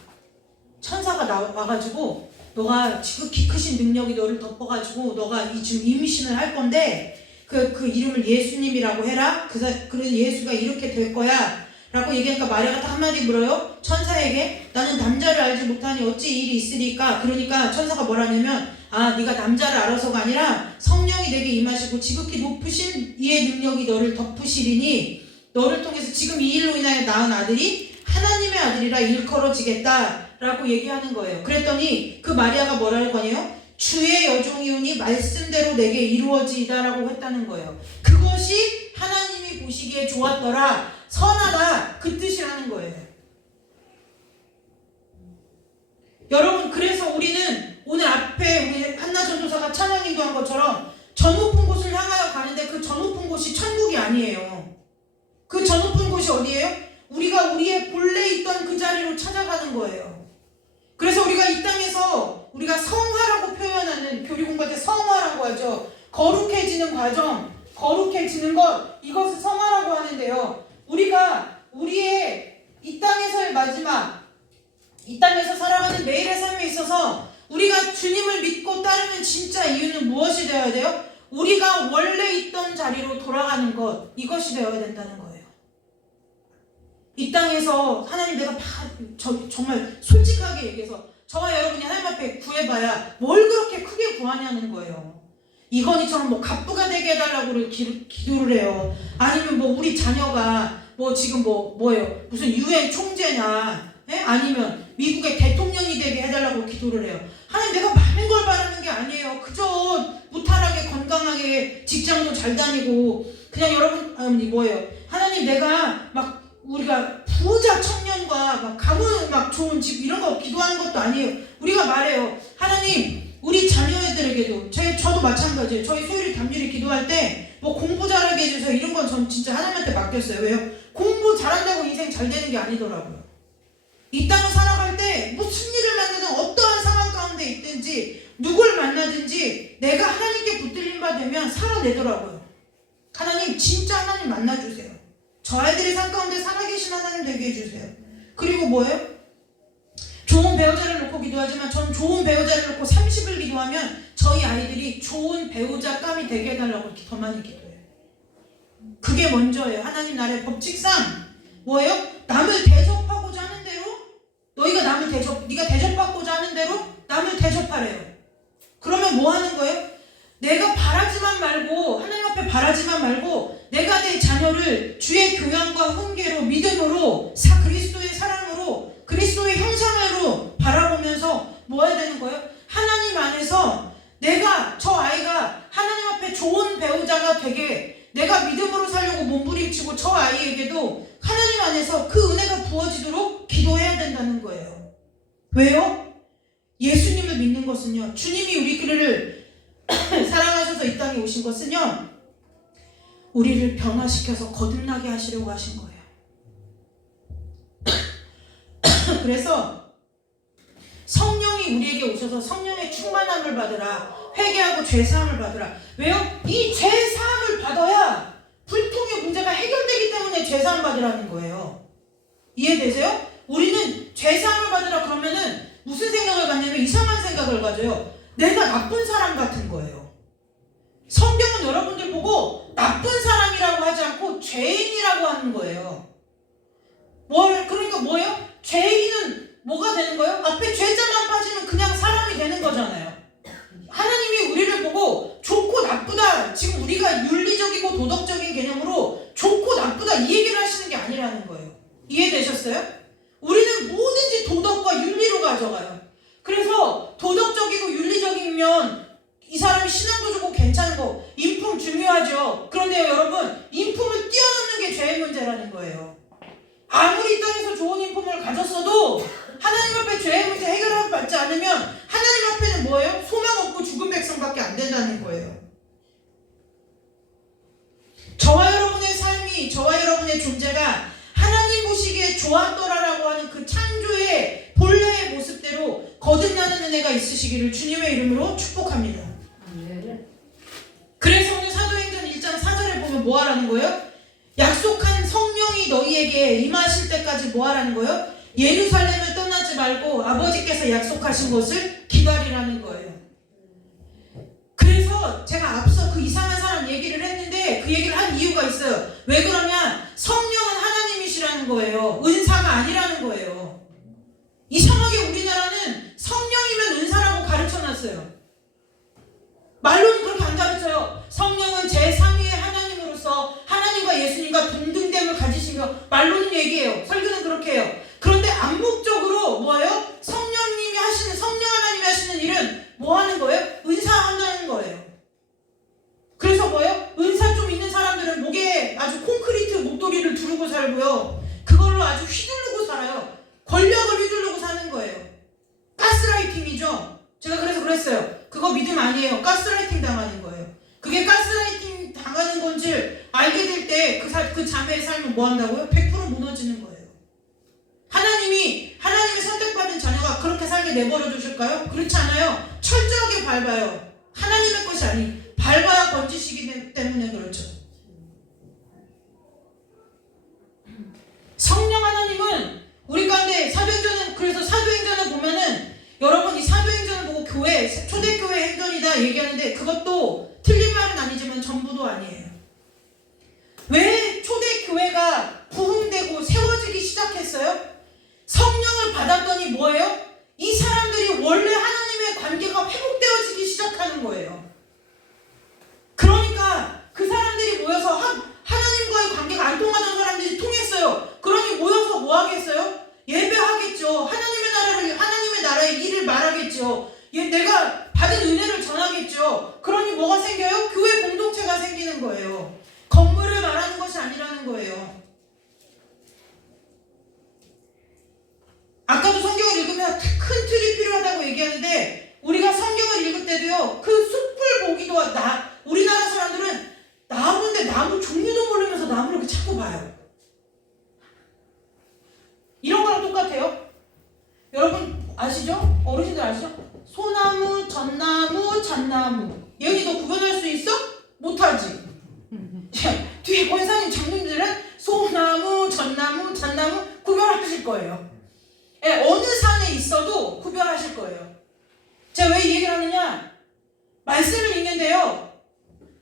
천사가 와가지고 너가 지극히 크신 능력이 너를 덮어가지고 너가 지금 임신을 할 건데 그 이름을 예수님이라고 해라. 그래서 예수가 이렇게 될 거야 라고 얘기하니까 마리아가 딱 한마디 물어요. 천사에게 나는 남자를 알지 못하니 어찌 일이 있으리까. 그러니까 천사가 뭐라냐면 네가 남자를 알아서가 아니라 성령이 내게 임하시고 지극히 높으신 이의 능력이 너를 덮으시리니 너를 통해서 지금 이 일로 인하여 낳은 아들이 하나님의 아들이라 일컬어지겠다 라고 얘기하는 거예요. 그랬더니 그 마리아가 뭐라고 하네요? 주의 여종이오니 말씀대로 내게 이루어지이다 라고 했다는 거예요. 그것이 하나님이 보시기에 좋았더라, 선하다, 그 뜻이라는 거예요. 여러분, 그래서 우리는 오늘 앞에 우리 한나 전도사가 찬양 인도한 것처럼 저 높은 곳을 향하여 가는데 그 저 높은 곳이 천국이 아니에요. 그 저 높은 곳이 어디예요? 우리가 우리의 본래 있던 그 자리로 찾아가는 거예요. 그래서 우리가 이 땅에서 우리가 성화라고 표현하는, 교리 공부할 때 성화라고 하죠. 거룩해지는 과정, 거룩해지는 것, 이것을 성화라고 하는데요. 우리가 우리의 이 땅에서의 마지막, 이 땅에서 살아가는 매일의 삶에 있어서 우리가 주님을 믿고 따르는 진짜 이유는 무엇이 되어야 돼요? 우리가 원래 있던 자리로 돌아가는 것, 이것이 되어야 된다는 거예요. 이 땅에서 하나님 내가 정말 솔직하게 얘기해서 저와 여러분이 하나님 앞에 구해봐야 뭘 그렇게 크게 구하냐는 거예요. 이건희처럼 뭐 갑부가 되게 해달라고 기도를 해요. 아니면 뭐 우리 자녀가 뭐 지금 뭐예요? 무슨 유엔 총재냐, 아니면 미국의 대통령이 되게 해달라고 기도를 해요. 하나님 내가 많은 걸 바라는 게 아니에요. 그저 무탈하게 건강하게 직장도 잘 다니고 그냥 여러분 하나님 내가 막 우리가 부자 청년과 막 가문 막 좋은 집 이런 거 기도하는 것도 아니에요. 우리가 말해요. 하나님 우리 자녀들에게도 저도 마찬가지예요. 저희 소율이 담율이 기도할 때 뭐 공부 잘하게 해주세요 이런 건 전 진짜 하나님한테 맡겼어요. 왜요? 공부 잘한다고 인생 잘 되는 게 아니더라고요. 이 땅을 살아갈 때 무슨 일을 만나든 어떠한 상황 가운데 있든지 누굴 만나든지 내가 하나님께 붙들림 바 되면 살아내더라고요. 하나님 진짜 하나님 만나주세요. 저 아이들의 삶 가운데 살아계신 하나님 되게 해주세요. 그리고 뭐예요? 좋은 배우자를 놓고 기도하지만 전 좋은 배우자를 놓고 30을 기도하면 저희 아이들이 좋은 배우자 감이 되게 해달라고 더 많이 기도해요. 그게 먼저예요. 하나님 나라의 법칙상 뭐예요? 남을 대접하고자 하는 대로 네가 대접받고자 하는 대로 남을 대접하래요. 그러면 뭐 하는 거예요? 내가 바라지만 말고 하나님 앞에 바라지만 말고 내가 내 자녀를 주의 교양과 훈계로 믿음으로 그리스도의 사랑으로 그리스도의 형상으로 바라보면서 뭐 해야 되는 거예요? 하나님 안에서 저 아이가 하나님 앞에 좋은 배우자가 되게 내가 믿음으로 살려고 몸부림치고 저 아이에게도 하나님 안에서 그 은혜가 부어지도록 기도해야 된다는 거예요. 왜요? 예수님을 믿는 것은요, 주님이 우리를 사랑하셔서 이 땅에 오신 것은요, 우리를 변화시켜서 거듭나게 하시려고 하신 거예요. 그래서 성령이 우리에게 오셔서 성령의 충만함을 받으라, 회개하고 죄사함을 받으라. 왜요? 이 죄사함을 받아야 불통의 문제가 해결되기 때문에 죄사함 받으라는 거예요. 이해되세요? 우리는 죄사함을 받으라 그러면은 무슨 생각을 갖냐면 이상한 생각을 가져요. 내가 나쁜 사람 같은 거예요. 성경은 여러분들 보고 나쁜 사람이라고 하지 않고 죄인이라고 하는 거예요. 그러니까 뭐예요? 죄인은 뭐가 되는 거예요? 앞에 죄자만 빠지면 그냥 사람이 되는 거잖아요. 하나님이 우리를 보고 좋고 나쁘다, 지금 우리가 윤리적이고 도덕적인 개념으로 좋고 나쁘다 이 얘기를 하시는 게 아니라는 거예요. 이해되셨어요? 우리는 뭐든지 도덕과 윤리로 가져가요. 그래서 도덕적이고 윤리적이면 이 사람이 신앙도 좋고 괜찮은 거, 인품 중요하죠. 그런데요 여러분, 인품을 뛰어넘는 게 죄의 문제라는 거예요. 아무리 이 땅에서 좋은 인품을 가졌어도 하나님 앞에 죄의 문제 해결을 받지 않으면 하나님 앞에는 뭐예요? 소망 없고 죽은 백성밖에 안 된다는 거예요. 저와 여러분의 삶이, 저와 여러분의 존재가 하나님 보시기에 좋았더라라고 하는 그 창조의 본래의 모습대로 거듭나는 은혜가 있으시기를 주님의 이름으로 축복합니다. 아멘. 그래서 오늘 사도행전 1장 4절에 보면 뭐 하라는 거예요? 약속한 성령이 너희에게 임하실 때까지 뭐 하라는 거예요? 예루살렘을 떠나지 말고 아버지께서 약속하신 것을 기다리라는 거예요. 그래서 제가 앞서 그 이상한 사람 얘기를 했는데 그 얘기를 한 이유가 있어요. 왜 그러냐? 성령은 하나님이시라는 거예요. 은사가 아니라는 거예요. 이상하게 우리나라는 성령이면 은사라고 가르쳐놨어요. 말로는 그렇게 안 가르쳐요. 성령은 제3위의 하나님으로서 하나님과 예수님과 동등됨을 가지시며 말로는 얘기해요. 설교는 그렇게 해요. 그런데 암묵적으로 뭐예요? 성령 하나님이 하시는 일은 뭐 하는 거예요? 은사한다는 거예요. 그래서 뭐예요? 은사 좀 있는 사람들은 목에 아주 콘크리트 목도리를 두르고 살고요. 그걸로 아주 휘두르고 살아요. 권력을 휘두르고 사는 거예요. 가스라이팅이죠. 제가 그래서 그랬어요. 그거 믿음 아니에요. 가스라이팅 당하는 거예요. 그게 가스라이팅 당하는 건지 알게 될 때 그 자매의 삶은 뭐 한다고요? 100% 무너지는 거예요. 하나님의 선택받은 자녀가 그렇게 살게 내버려 두실까요? 그렇지 않아요. 철저하게 밟아요. 하나님의 것이 아니 밟아야 건지시기 때문에 그렇죠. 성령 하나님은 우리 가운데 그래서 사도행전을 보면은 여러분 이 사도행전을 보고 초대교회 행전이다 얘기하는데 그것도 틀린 말은 아니지만 전부도 아니에요. 왜 초대교회가 부흥되고 세워지기 시작했어요? 성령을 받았더니 뭐예요? 이 사람들이 원래 하나님의 관계가 회복되어지기 시작하는 거예요. 그러니까 그 사람들이 모여서 하나님과의 관계가 안 통하던 사람들이 통했어요. 그러니 모여서 뭐 하겠어요? 예배하겠죠. 하나님의 나라의 일을 말하겠죠. 내가 받은 은혜를 전하겠죠. 그러니 뭐가 생겨요? 교회 공동체가 생기는 거예요. 건물을 말하는 것이 아니라는 거예요. 아까도 성경을 읽으면 큰 틀이 필요하다고 얘기하는데 우리가 성경을 읽을 때도요. 그 숲을 보기도 우리나라 사람들은 나무인데 나무 종류도 모르면서 나무를 이렇게 자꾸 봐요. 이런 거랑 똑같아요. 여러분 아시죠? 어르신들 아시죠? 소나무, 전나무, 잣나무. 예은이 너 구분할 수 있어? 못하지. 뒤에 권사님 장님들은 소나무, 전나무, 잣나무 구별하실 거예요. 어느 산에 있어도 구별하실 거예요. 제가 왜 이 얘기를 하느냐? 말씀을 읽는데요.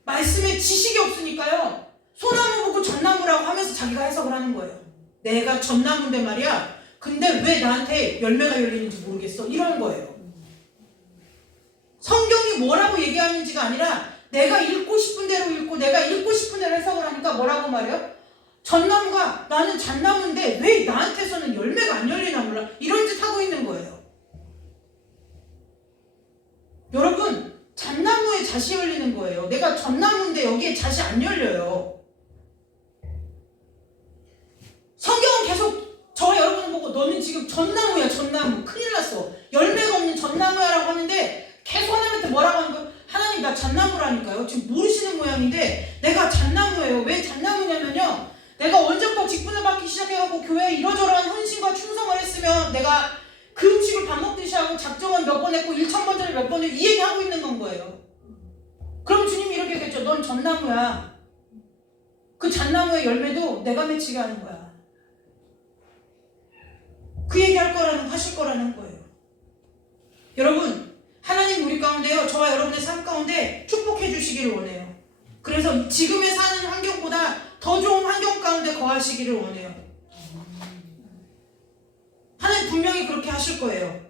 말씀에 지식이 없으니까요. 소나무 보고 전나무라고 하면서 자기가 해석을 하는 거예요. 내가 전나무인데 말이야. 근데 왜 나한테 열매가 열리는지 모르겠어. 이런 거예요. 성경이 뭐라고 얘기하는지가 아니라 내가 읽고 싶은 대로 읽고 내가 읽고 싶은 대로 해석을 하니까 뭐라고 말해요? 전나무가 나는 잣나무인데 왜 나한테서는 열매가 안 열리나 몰라. 이런 짓 하고 있는 거예요. 여러분 잣나무에 잣이 열리는 거예요. 내가 전나무인데 여기에 잣이 안 열려요. 성경은 계속 저 여러분을 보고 너는 지금 전나무야 전나무 큰일 났어 열매가 없는 전나무야 라고 하는데 계속 하나님한테 뭐라고 하는 거예요? 하나님 나 잣나무라니까요. 지금 모르시는 모양인데 내가 잣나무예요. 왜 잣나무냐면요. 내가 언제부터 직분을 받기 시작해갖고 교회에 이러저러한 헌신과 충성을 했으면 내가 그 음식을 밥 먹듯이 하고 작정은 몇 번 했고 1000번째를 몇 번을 이 얘기하고 있는 건 거예요. 그럼 주님이 이렇게 얘기했죠. 넌 전나무야. 그 잣나무의 열매도 내가 맺히게 하는 거야. 그 얘기 하실 거라는 거예요. 여러분 하나님 우리 가운데요. 저와 여러분의 삶 가운데 축복해 주시기를 원해요. 그래서 지금의 사는 환경보다 더 좋은 환경 가운데 거하시기를 원해요. 하나님 분명히 그렇게 하실 거예요.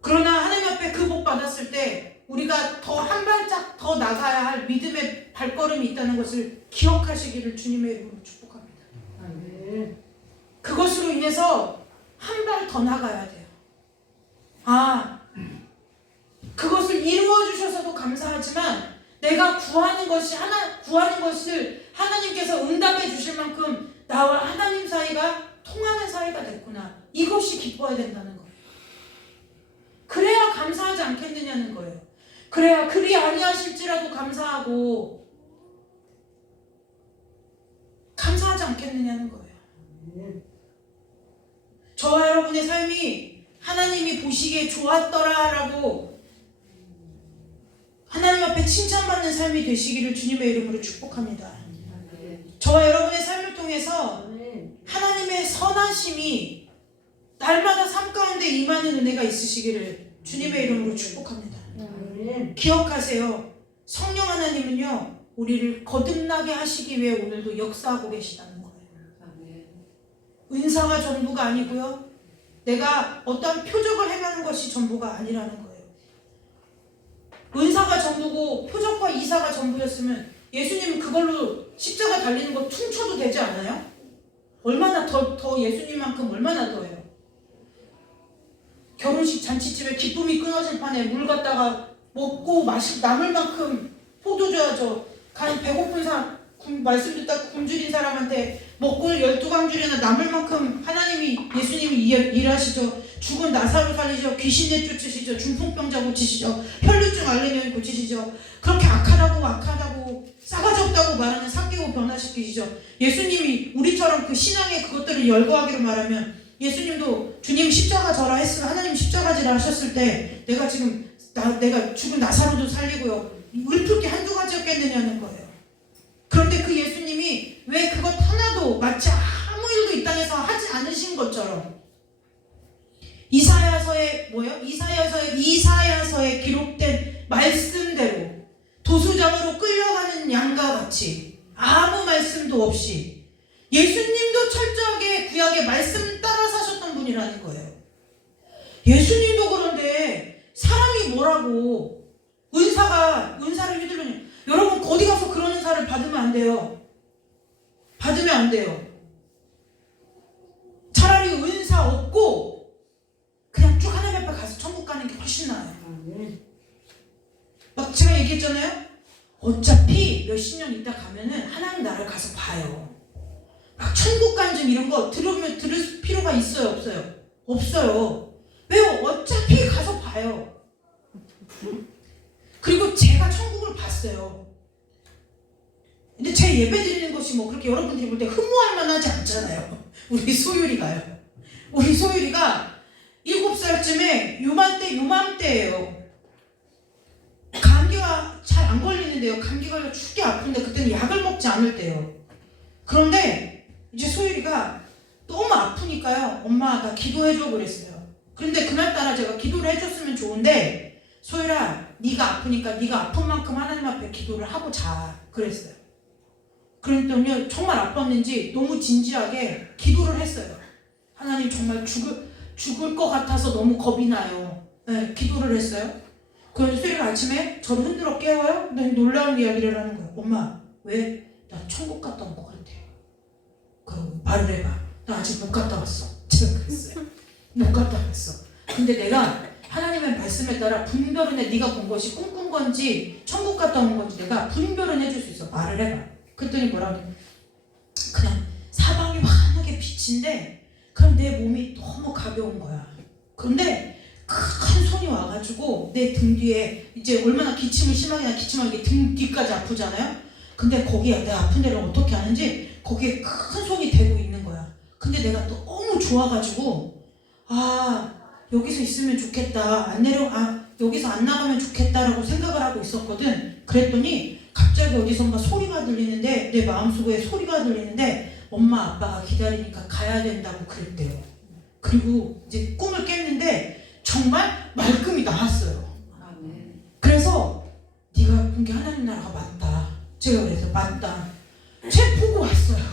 그러나 하나님 앞에 그 복 받았을 때 우리가 더 한 발짝 더 나가야 할 믿음의 발걸음이 있다는 것을 기억하시기를 주님의 이름으로 축복합니다. 아멘. 그것으로 인해서 한 발 더 나가야 돼요. 그것을 이루어 주셔서도 감사하지만 내가 구하는 것을 하나님께서 응답해 주실 만큼 나와 하나님 사이가 통하는 사이가 됐구나. 이것이 기뻐야 된다는 거예요. 그래야 감사하지 않겠느냐는 거예요. 그래야 그리 아니하실지라도 감사하고 감사하지 않겠느냐는 거예요. 저와 여러분의 삶이 하나님이 보시기에 좋았더라라고 하나님 앞에 칭찬받는 삶이 되시기를 주님의 이름으로 축복합니다. 저와 여러분의 삶을 통해서 하나님의 선하심이 날마다 삶 가운데 임하는 은혜가 있으시기를 주님의 이름으로 축복합니다. 기억하세요. 성령 하나님은요, 우리를 거듭나게 하시기 위해 오늘도 역사하고 계시다는 거예요. 은사가 전부가 아니고요, 내가 어떠한 표적을 행하는 것이 전부가 아니라는 거예요. 은사가 전부고 표적과 이사가 전부였으면 예수님은 그걸로 십자가 달리는 거 퉁쳐도 되지 않아요? 얼마나 더 예수님만큼 얼마나 더해요. 결혼식 잔치집에 기쁨이 끊어질 판에 물 갖다가 먹고 남을 만큼 포도줘야죠. 간 배고픈 사람, 말씀 듣다 굶주린 사람한테 먹고 12광줄이나 남을 만큼 하나님이, 예수님이 일하시죠. 죽은 나사로 살리죠. 귀신 내쫓으시죠. 중풍병자 고치시죠. 혈루증 앓는 고치시죠. 그렇게 악하다고 싸가지 없다고 말하는 삭개고 변화시키시죠. 예수님이 우리처럼 그 신앙의 그것들을 열거하기로 말하면, 예수님도 주님 십자가 져라 했으면, 하나님 십자가 지라 하셨을 때 내가 지금 내가 죽은 나사로도 살리고요, 읊을 게 한두 가지였겠느냐는 거예요. 그런데 그 예수님이 왜 그것 하나도 마치 아무 일도 이 땅에서 하지 않으신 것처럼 이사야서에 기록된 말씀대로 도수장으로 끌려가는 양과 같이 아무 말씀도 없이 예수님도 철저하게 구약의 말씀 따라 사셨던 분이라는 거예요. 예수님도 그런데 사람이 뭐라고 은사를 휘두르냐. 여러분, 어디 가서 그런 은사를 받으면 안 돼요. 받으면 안 돼요. 차라리 은사 없고 그냥 쭉 하나님 앞에 가서 천국 가는 게 훨씬 나아요. 막 제가 얘기했잖아요. 어차피 몇십 년 있다 가면은 하나님 나라를 가서 봐요. 막 천국 간증 이런 거 들을 필요가 있어요, 없어요? 없어요. 왜요? 어차피 가서 봐요. 그리고 제가 천국을 봤어요. 근데 제 예배 드리는 것이 뭐 그렇게 여러분들이 볼 때 흠모할 만하지 않잖아요. 우리 소율이가 7살쯤에 요맘때예요. 감기가 잘 안 걸리는데요. 감기가 걸려 죽게 아픈데 그때는 약을 먹지 않을 때요. 그런데 이제 소율이가 너무 아프니까요, 엄마 나 기도해줘 그랬어요. 그런데 그날따라 제가 기도를 해줬으면 좋은데, 소율아 네가 아프니까 네가 아픈 만큼 하나님 앞에 기도를 하고 자 그랬어요. 그랬더니 정말 아팠는지 너무 진지하게 기도를 했어요. 하나님 정말 죽을 것 같아서 너무 겁이 나요. 네, 기도를 했어요. 그래서 소율이가 아침에 저를 흔들어 깨워요. 근데 놀라운 이야기를 하는 거예요. 엄마 왜? 나 천국 갔다 온 것 같아. 그러고 말을 해봐. 나 아직 못 갔다 왔어. 제가 그랬어요. 못 갔다 왔어. 근데 내가 하나님의 말씀에 따라 분별은 해. 네가 본 것이 꿈꾼 건지 천국 갔다 온 건지 내가 분별은 해줄 수 있어. 말을 해봐. 그랬더니 뭐라고 해? 그냥 사방이 환하게 빛인데 그럼 내 몸이 너무 가벼운 거야. 그런데 큰 손이 와가지고 내 등 뒤에, 이제 얼마나 기침을 심하게 기침하면 이게 등 뒤까지 아프잖아요. 근데 거기에 내가 아픈 데를 어떻게 아는지 거기에 큰 손이 대고 있는 거야. 근데 내가 너무 좋아가지고 여기서 있으면 좋겠다, 여기서 안 나가면 좋겠다라고 생각을 하고 있었거든. 그랬더니 갑자기 어디선가 소리가 들리는데, 내 마음속에 소리가 들리는데 엄마 아빠가 기다리니까 가야 된다고 그랬대요. 그리고 이제 꿈을 깼는데 정말 말끔히 나왔어요. 그래서 네가 본 게 하나님 나라가 맞다. 제가 그래서 맞다. 쟤 보고 왔어요.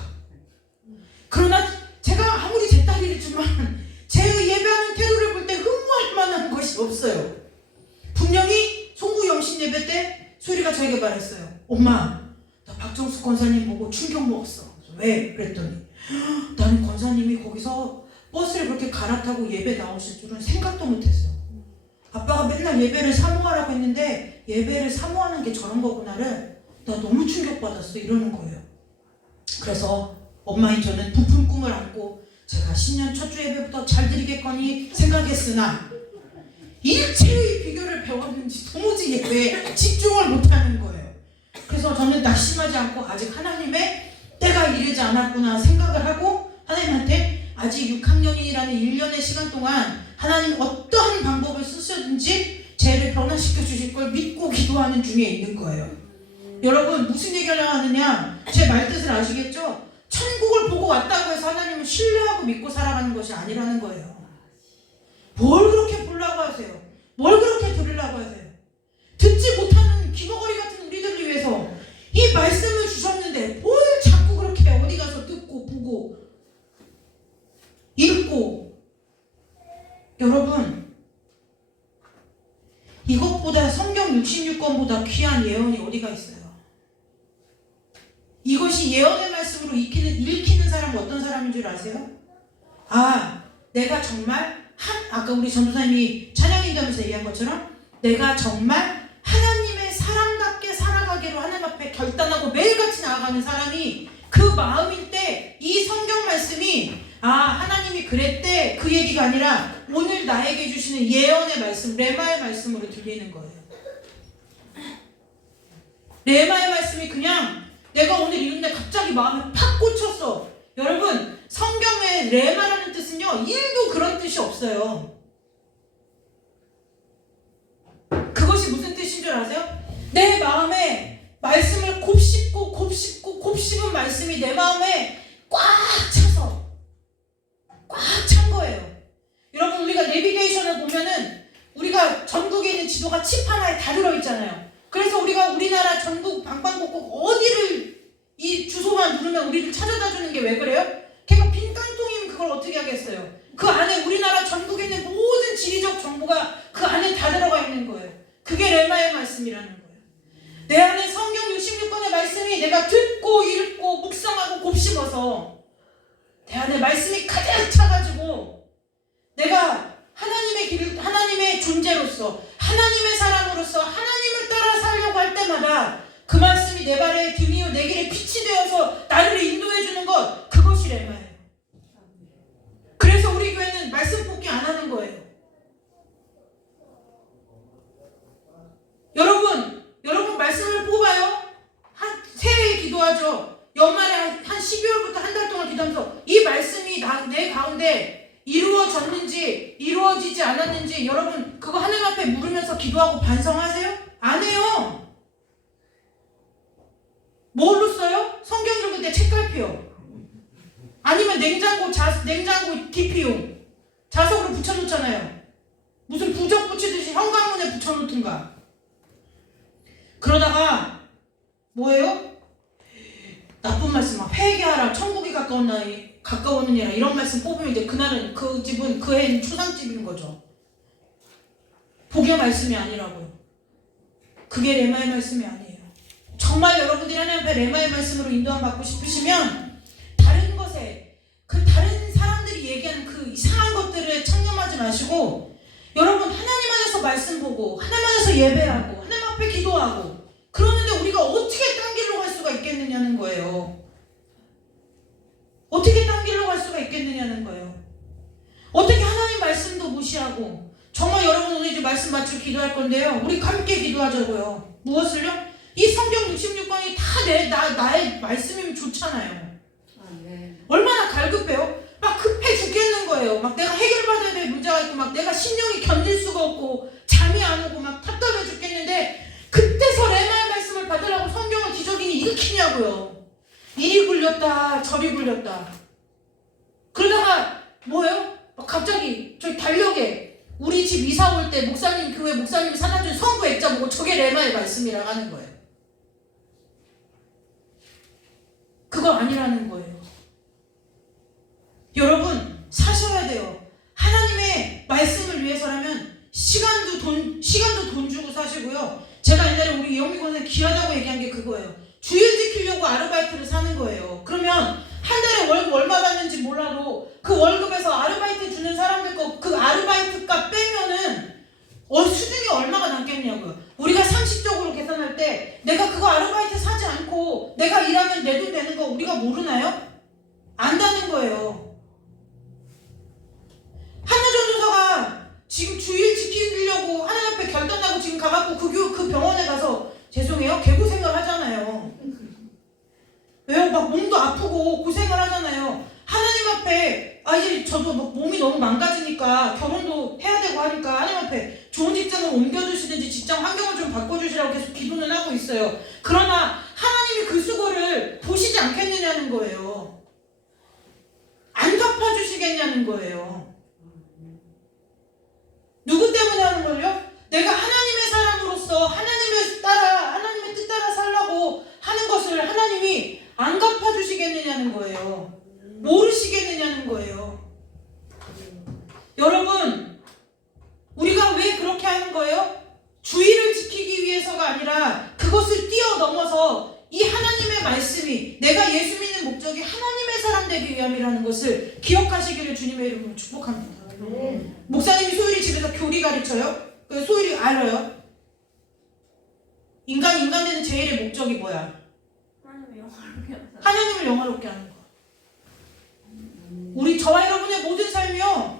그러나 제가 아무리 제 딸이지만 제 예배하는 태도를 볼 때 흠모할 만한 것이 없어요. 분명히 송구 영신 예배 때 소리가 저에게 말했어요. 엄마, 나 박정숙 권사님 보고 충격 먹었어. 왜? 그랬더니 나는 권사님이 거기서 버스를 그렇게 갈아타고 예배 나오실 줄은 생각도 못했어요. 아빠가 맨날 예배를 사모하라고 했는데 예배를 사모하는 게 저런 거구나를 나 너무 충격받았어. 이러는 거예요. 그래서 엄마인 저는 부푼 꿈을 안고 제가 신년 첫 주 예배부터 잘 드리겠거니 생각했으나 일체의 비결을 배웠는지 도무지 예배에 집중을 못하는 거예요. 그래서 저는 낙심하지 않고 아직 하나님의 때가 이르지 않았구나 생각을 하고 하나님한테 아직 6학년이라는 1년의 시간 동안 하나님 어떠한 방법을 쓰셨든지 죄를 변화시켜 주실 걸 믿고 기도하는 중에 있는 거예요. 여러분 무슨 얘기를 하느냐? 제 말뜻을 아시겠죠? 천국을 보고 왔다고 해서 하나님을 신뢰하고 믿고 살아가는 것이 아니라는 거예요. 뭘 그렇게 보려고 하세요? 뭘 그렇게 들으려고 하세요? 듣지 못하는 기머거리 같은 우리들을 위해서 이 말씀을 주셨는데 뭘 자꾸 그렇게 어디 가서 듣고 보고 읽고. 여러분 이것보다 성경 66권보다 귀한 예언이 어디가 있어요? 이것이 예언의 말씀으로 읽히는 사람은 어떤 사람인 줄 아세요? 아, 내가 정말 아까 우리 전도사님이 찬양인자면서 얘기한 것처럼 내가 정말 하나님의 사람답게 살아가기로 하나님 앞에 결단하고 매일같이 나아가는 사람이 그 마음일 때 이 성경 말씀이 아, 하나님이 그랬대 그 얘기가 아니라 오늘 나에게 주시는 예언의 말씀, 레마의 말씀으로 들리는 거예요. 레마의 말씀이 그냥 내가 오늘 이런데 갑자기 마음에 팍 꽂혔어. 여러분 성경의 레마라는 뜻은요 1도 그런 뜻이 없어요. 그것이 무슨 뜻인 줄 아세요? 내 마음에 말씀을 곱씹고 곱씹은 말씀이 내 마음에 꽉 차서 꽉 찬 거예요. 여러분 우리가 내비게이션을 보면은 우리가 전국에 있는 지도가 칩 하나에 다 들어있잖아요. 그래서 우리가 우리나라 전국 방방곡곡 어디를 이 주소만 누르면 우리를 찾아다 주는 게 왜 그래요? 걔가 빈 깡통이면 그걸 어떻게 하겠어요? 그 안에 우리나라 전국에 있는 모든 지리적 정보가 그 안에 다 들어가 있는 거예요. 그게 레마의 말씀이라는 거예요. 내 안에 성경 66권의 말씀이 내가 듣고 읽고 묵상하고 곱씹어서 내 안에 말씀이 가득 차가지고 내가 하나님의 존재로서 하나님의 사람으로서 하나님을 따라 살려고 할 때마다 그 말씀이 내 발에 등이요 내 길에 빛이 되어서 나를 인도해 주는 것, 그것이 레마예요. 그래서 우리 교회는 말씀 뽑기 안 하는 거예요. 여러분 말씀을 뽑아요. 새해에 기도하죠. 연말에 한 12월부터 한 달 동안 기도하면서 이 말씀이 내 가운데 이루어졌는지 이루어지지 않았는지 여러분 그거 하나님 앞에 물으면서 기도하고 반성하세요? 안 해요. 뭘로 써요? 성경 읽을 때 책갈피요. 아니면 냉장고 DP용 자석으로 붙여놓잖아요. 무슨 부적 붙이듯이 현관문에 붙여놓든가. 그러다가 뭐예요? 나쁜 말씀 막 회개하라 천국이 가까웠느니라 이런 말씀 뽑으면 이제 그날은 그 집은 그 해는 초상집인 거죠. 복의 말씀이 아니라고요. 그게 레마의 말씀이 아니에요. 정말 여러분들이 하나님 앞에 레마의 말씀으로 인도함 받고 싶으시면 다른 것에 그 다른 사람들이 얘기하는 그 이상한 것들을 창념하지 마시고 여러분 하나님 안에서 말씀 보고 하나님 안에서 예배하고 하나님 앞에 기도하고 그러는데 우리가 어떻게 딴 길로 갈 수가 있겠느냐는 거예요. 어떻게 딴 길로 갈 수가 있겠느냐는 거예요. 어떻게 하나님 말씀도 무시하고 정말 여러분 오늘 이제 말씀 맞추고 기도할 건데요. 우리 함께 기도하자고요. 무엇을요? 이 성경 66권이 다 나의 말씀이면 좋잖아요. 얼마나 갈급해요? 막 급해 죽겠는 거예요. 막 내가 해결받아야 될 문제가 있고 막 내가 심령이 견딜 수가 없고 잠이 안 오고 막 답답해 죽겠는데 그때서 레마의 말씀을 받으라고 성경을 기적인이 일으키냐고요. 이리 굴렸다 저리 굴렸다. 그러다가 뭐예요? 막 갑자기 저기 달력에 우리 집 이사 올 때 교회 목사님이 사다 준 성부 액자 보고 저게 레마의 말씀이라고 하는 거예요. 그거 아니라는 거예요. 여러분 사셔야 돼요. 하나님의 말씀을 위해서라면 시간도 돈 주고 사시고요. 제가 옛날에 우리 영미권에 귀하다고 얘기한 게 그거예요. 주일 지키려고 아르바이트를 사는 거예요. 그러면 한 달에 월급 얼마 받는지 몰라도 그 월급에서 아르바이트 주는 사람들 거 그 아르바이트 값 빼면은 수중에 얼마가 남겠냐고요. 우리가 상식적으로 계산할 때 내가 그거 아르바이트 사지 않고 내가 일하면 내 돈 되는 거 우리가 모르나요? 안다는 거예요. 한나 전도사가 지금 주일 지키려고 하나님 앞에 결단하고 지금 가갖고 그 병원에 가서 죄송해요 개고생을 하잖아요. 왜요? 막 몸도 아프고 고생을 하잖아요. 하나님 앞에 이제 저도 막 몸이 너무 망가지니까 결혼도 해야 되고 하니까 하나님 앞에 좋은 직장을 옮겨주시든지 직장 환경을 좀 바꿔주시라고 계속 기도는 하고 있어요. 그러나 하나님이 그 수고를 보시지 않겠느냐는 거예요. 안 갚아주시겠냐는 거예요. 누구 때문에 하는 걸요? 내가 하나님의 사람으로서 하나님의 따라 하나님의 뜻 따라 살라고 하는 것을 하나님이 안 갚아주시겠느냐는 거예요. 모르시겠느냐는 거예요. 여러분, 우리가 왜 그렇게 하는 거예요? 주의를 지키기 위해서가 아니라 그것을 뛰어넘어서 이 하나님의 말씀이 내가 예수 믿는 목적이 하나님의 사람 되기 위함이라는 것을 기억하시기를 주님의 이름으로 축복합니다. 목사님이 소율이 집에서 교리 가르쳐요? 그 소율이 알아요? 인간 되는 제일의 목적이 뭐야? 하나님을 영화롭게 하는 거. 우리 저와 여러분의 모든 삶이요,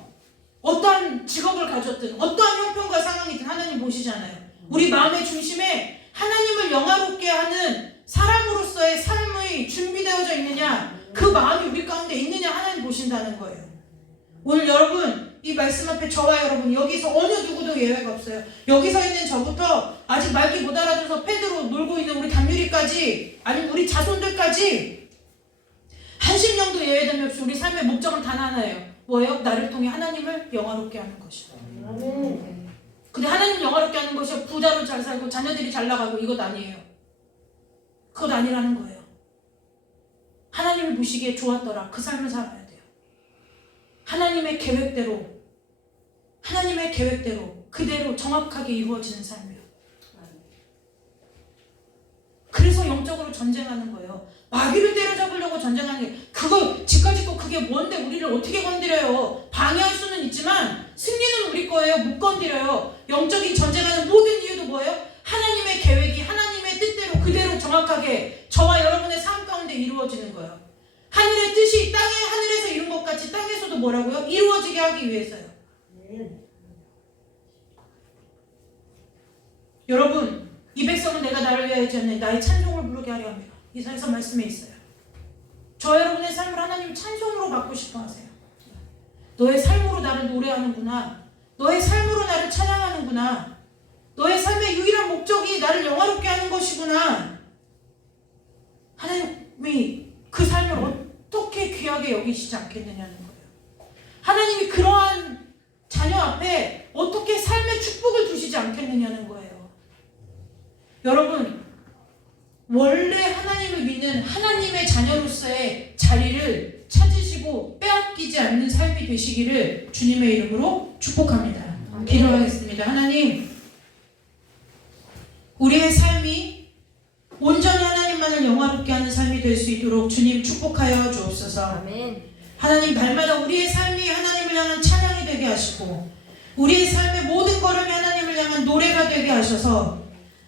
어떠한 직업을 가졌든 어떠한 형편과 상황이든 하나님 보시잖아요. 우리 마음의 중심에 하나님을 영화롭게 하는 사람으로서의 삶이 준비되어져 있느냐, 그 마음이 우리 가운데 있느냐 하나님 보신다는 거예요. 오늘 여러분 이 말씀 앞에 저와 여러분 여기서 어느 누구도 예외가 없어요. 여기 서 있는 저부터 아직 말귀 못 알아들어서 패드로 놀고 있는 우리 담유리까지, 아니면 우리 자손들까지 한심령도 예외됨이 없이 우리 삶의 목적은 단 하나예요. 뭐예요? 나를 통해 하나님을 영화롭게 하는 것이다. 근데 하나님을 영화롭게 하는 것이 부자로 잘 살고 자녀들이 잘 나가고 이것 아니에요. 그것 아니라는 거예요. 하나님을 보시기에 좋았더라. 그 삶을 살아야 돼요. 하나님의 계획대로 그대로 정확하게 이루어지는 삶이에요. 그래서 영적으로 전쟁하는 거예요. 마귀를 때려잡으려고 전쟁하는 게, 그거 집까지 짓고 그게 뭔데 우리를 어떻게 건드려요? 방해할 수는 있지만 승리는 우리 거예요. 못 건드려요. 영적인 전쟁하는 모든 이유도 뭐예요? 하나님의 계획이 하나님의 뜻대로 그대로 정확하게 저와 여러분의 삶 가운데 이루어지는 거예요. 하늘의 뜻이 하늘에서 이룬 것 같이 땅에서도 뭐라고요? 이루어지게 하기 위해서요. 여러분, 이 백성은 내가 나를 위하여 지었네, 나의 찬송을 부르게 하려 합니다. 이사야서 말씀에 있어요. 저 여러분의 삶을 하나님이 찬송으로 받고 싶어 하세요. 너의 삶으로 나를 노래하는구나. 너의 삶으로 나를 찬양하는구나. 너의 삶의 유일한 목적이 나를 영화롭게 하는 것이구나. 하나님이 그 삶을 어떻게 귀하게 여기시지 않겠느냐는 거예요. 하나님이 그러한 자녀 앞에 어떻게 삶의 축복을 두시지 않겠느냐는 거예요. 여러분, 원래 하나님을 믿는 하나님의 자녀로서의 자리를 찾으시고 빼앗기지 않는 삶이 되시기를 주님의 이름으로 축복합니다. 기도하겠습니다. 하나님, 우리의 삶이 온전히 하나님만을 영화롭게 하는 삶이 될 수 있도록 주님 축복하여 주옵소서. 아멘. 하나님, 날마다 우리의 삶이 하나님을 향한 찬양이 되게 하시고 우리의 삶의 모든 걸음이 하나님을 향한 노래가 되게 하셔서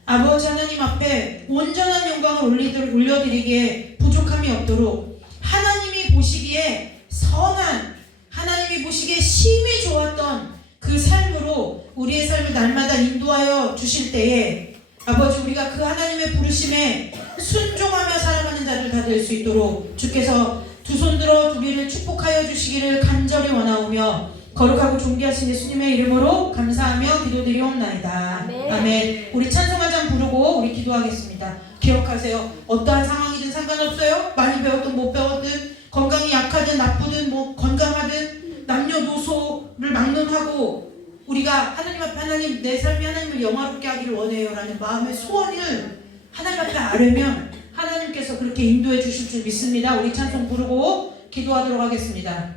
아버지 하나님 앞에 온전한 영광을 올려드리기에 부족함이 없도록 하나님이 보시기에 선한, 하나님이 보시기에 심히 좋았던 그 삶으로 우리의 삶을 날마다 인도하여 주실 때에 아버지, 우리가 그 하나님의 부르심에 순종하며 살아가는 자들 다 될 수 있도록 주께서 두 손 들어 우리를 축복하여 주시기를 간절히 원하오며 거룩하고 존귀하신 예수님의 이름으로 감사하며 기도드리옵나이다. 아멘. 아멘. 우리 찬송 한 장 부르고 우리 기도하겠습니다. 기억하세요. 어떠한 상황이든 상관없어요. 많이 배웠든 못 배웠든, 건강이 약하든 나쁘든 건강하든 남녀노소를 막론하고 우리가 하나님 앞에 하나님, 내 삶이 하나님을 영화롭게 하기를 원해요 라는 마음의 소원을 하나님 앞에 아뢰면 하나님께서 그렇게 인도해 주실 줄 믿습니다. 우리 찬송 부르고 기도하도록 하겠습니다.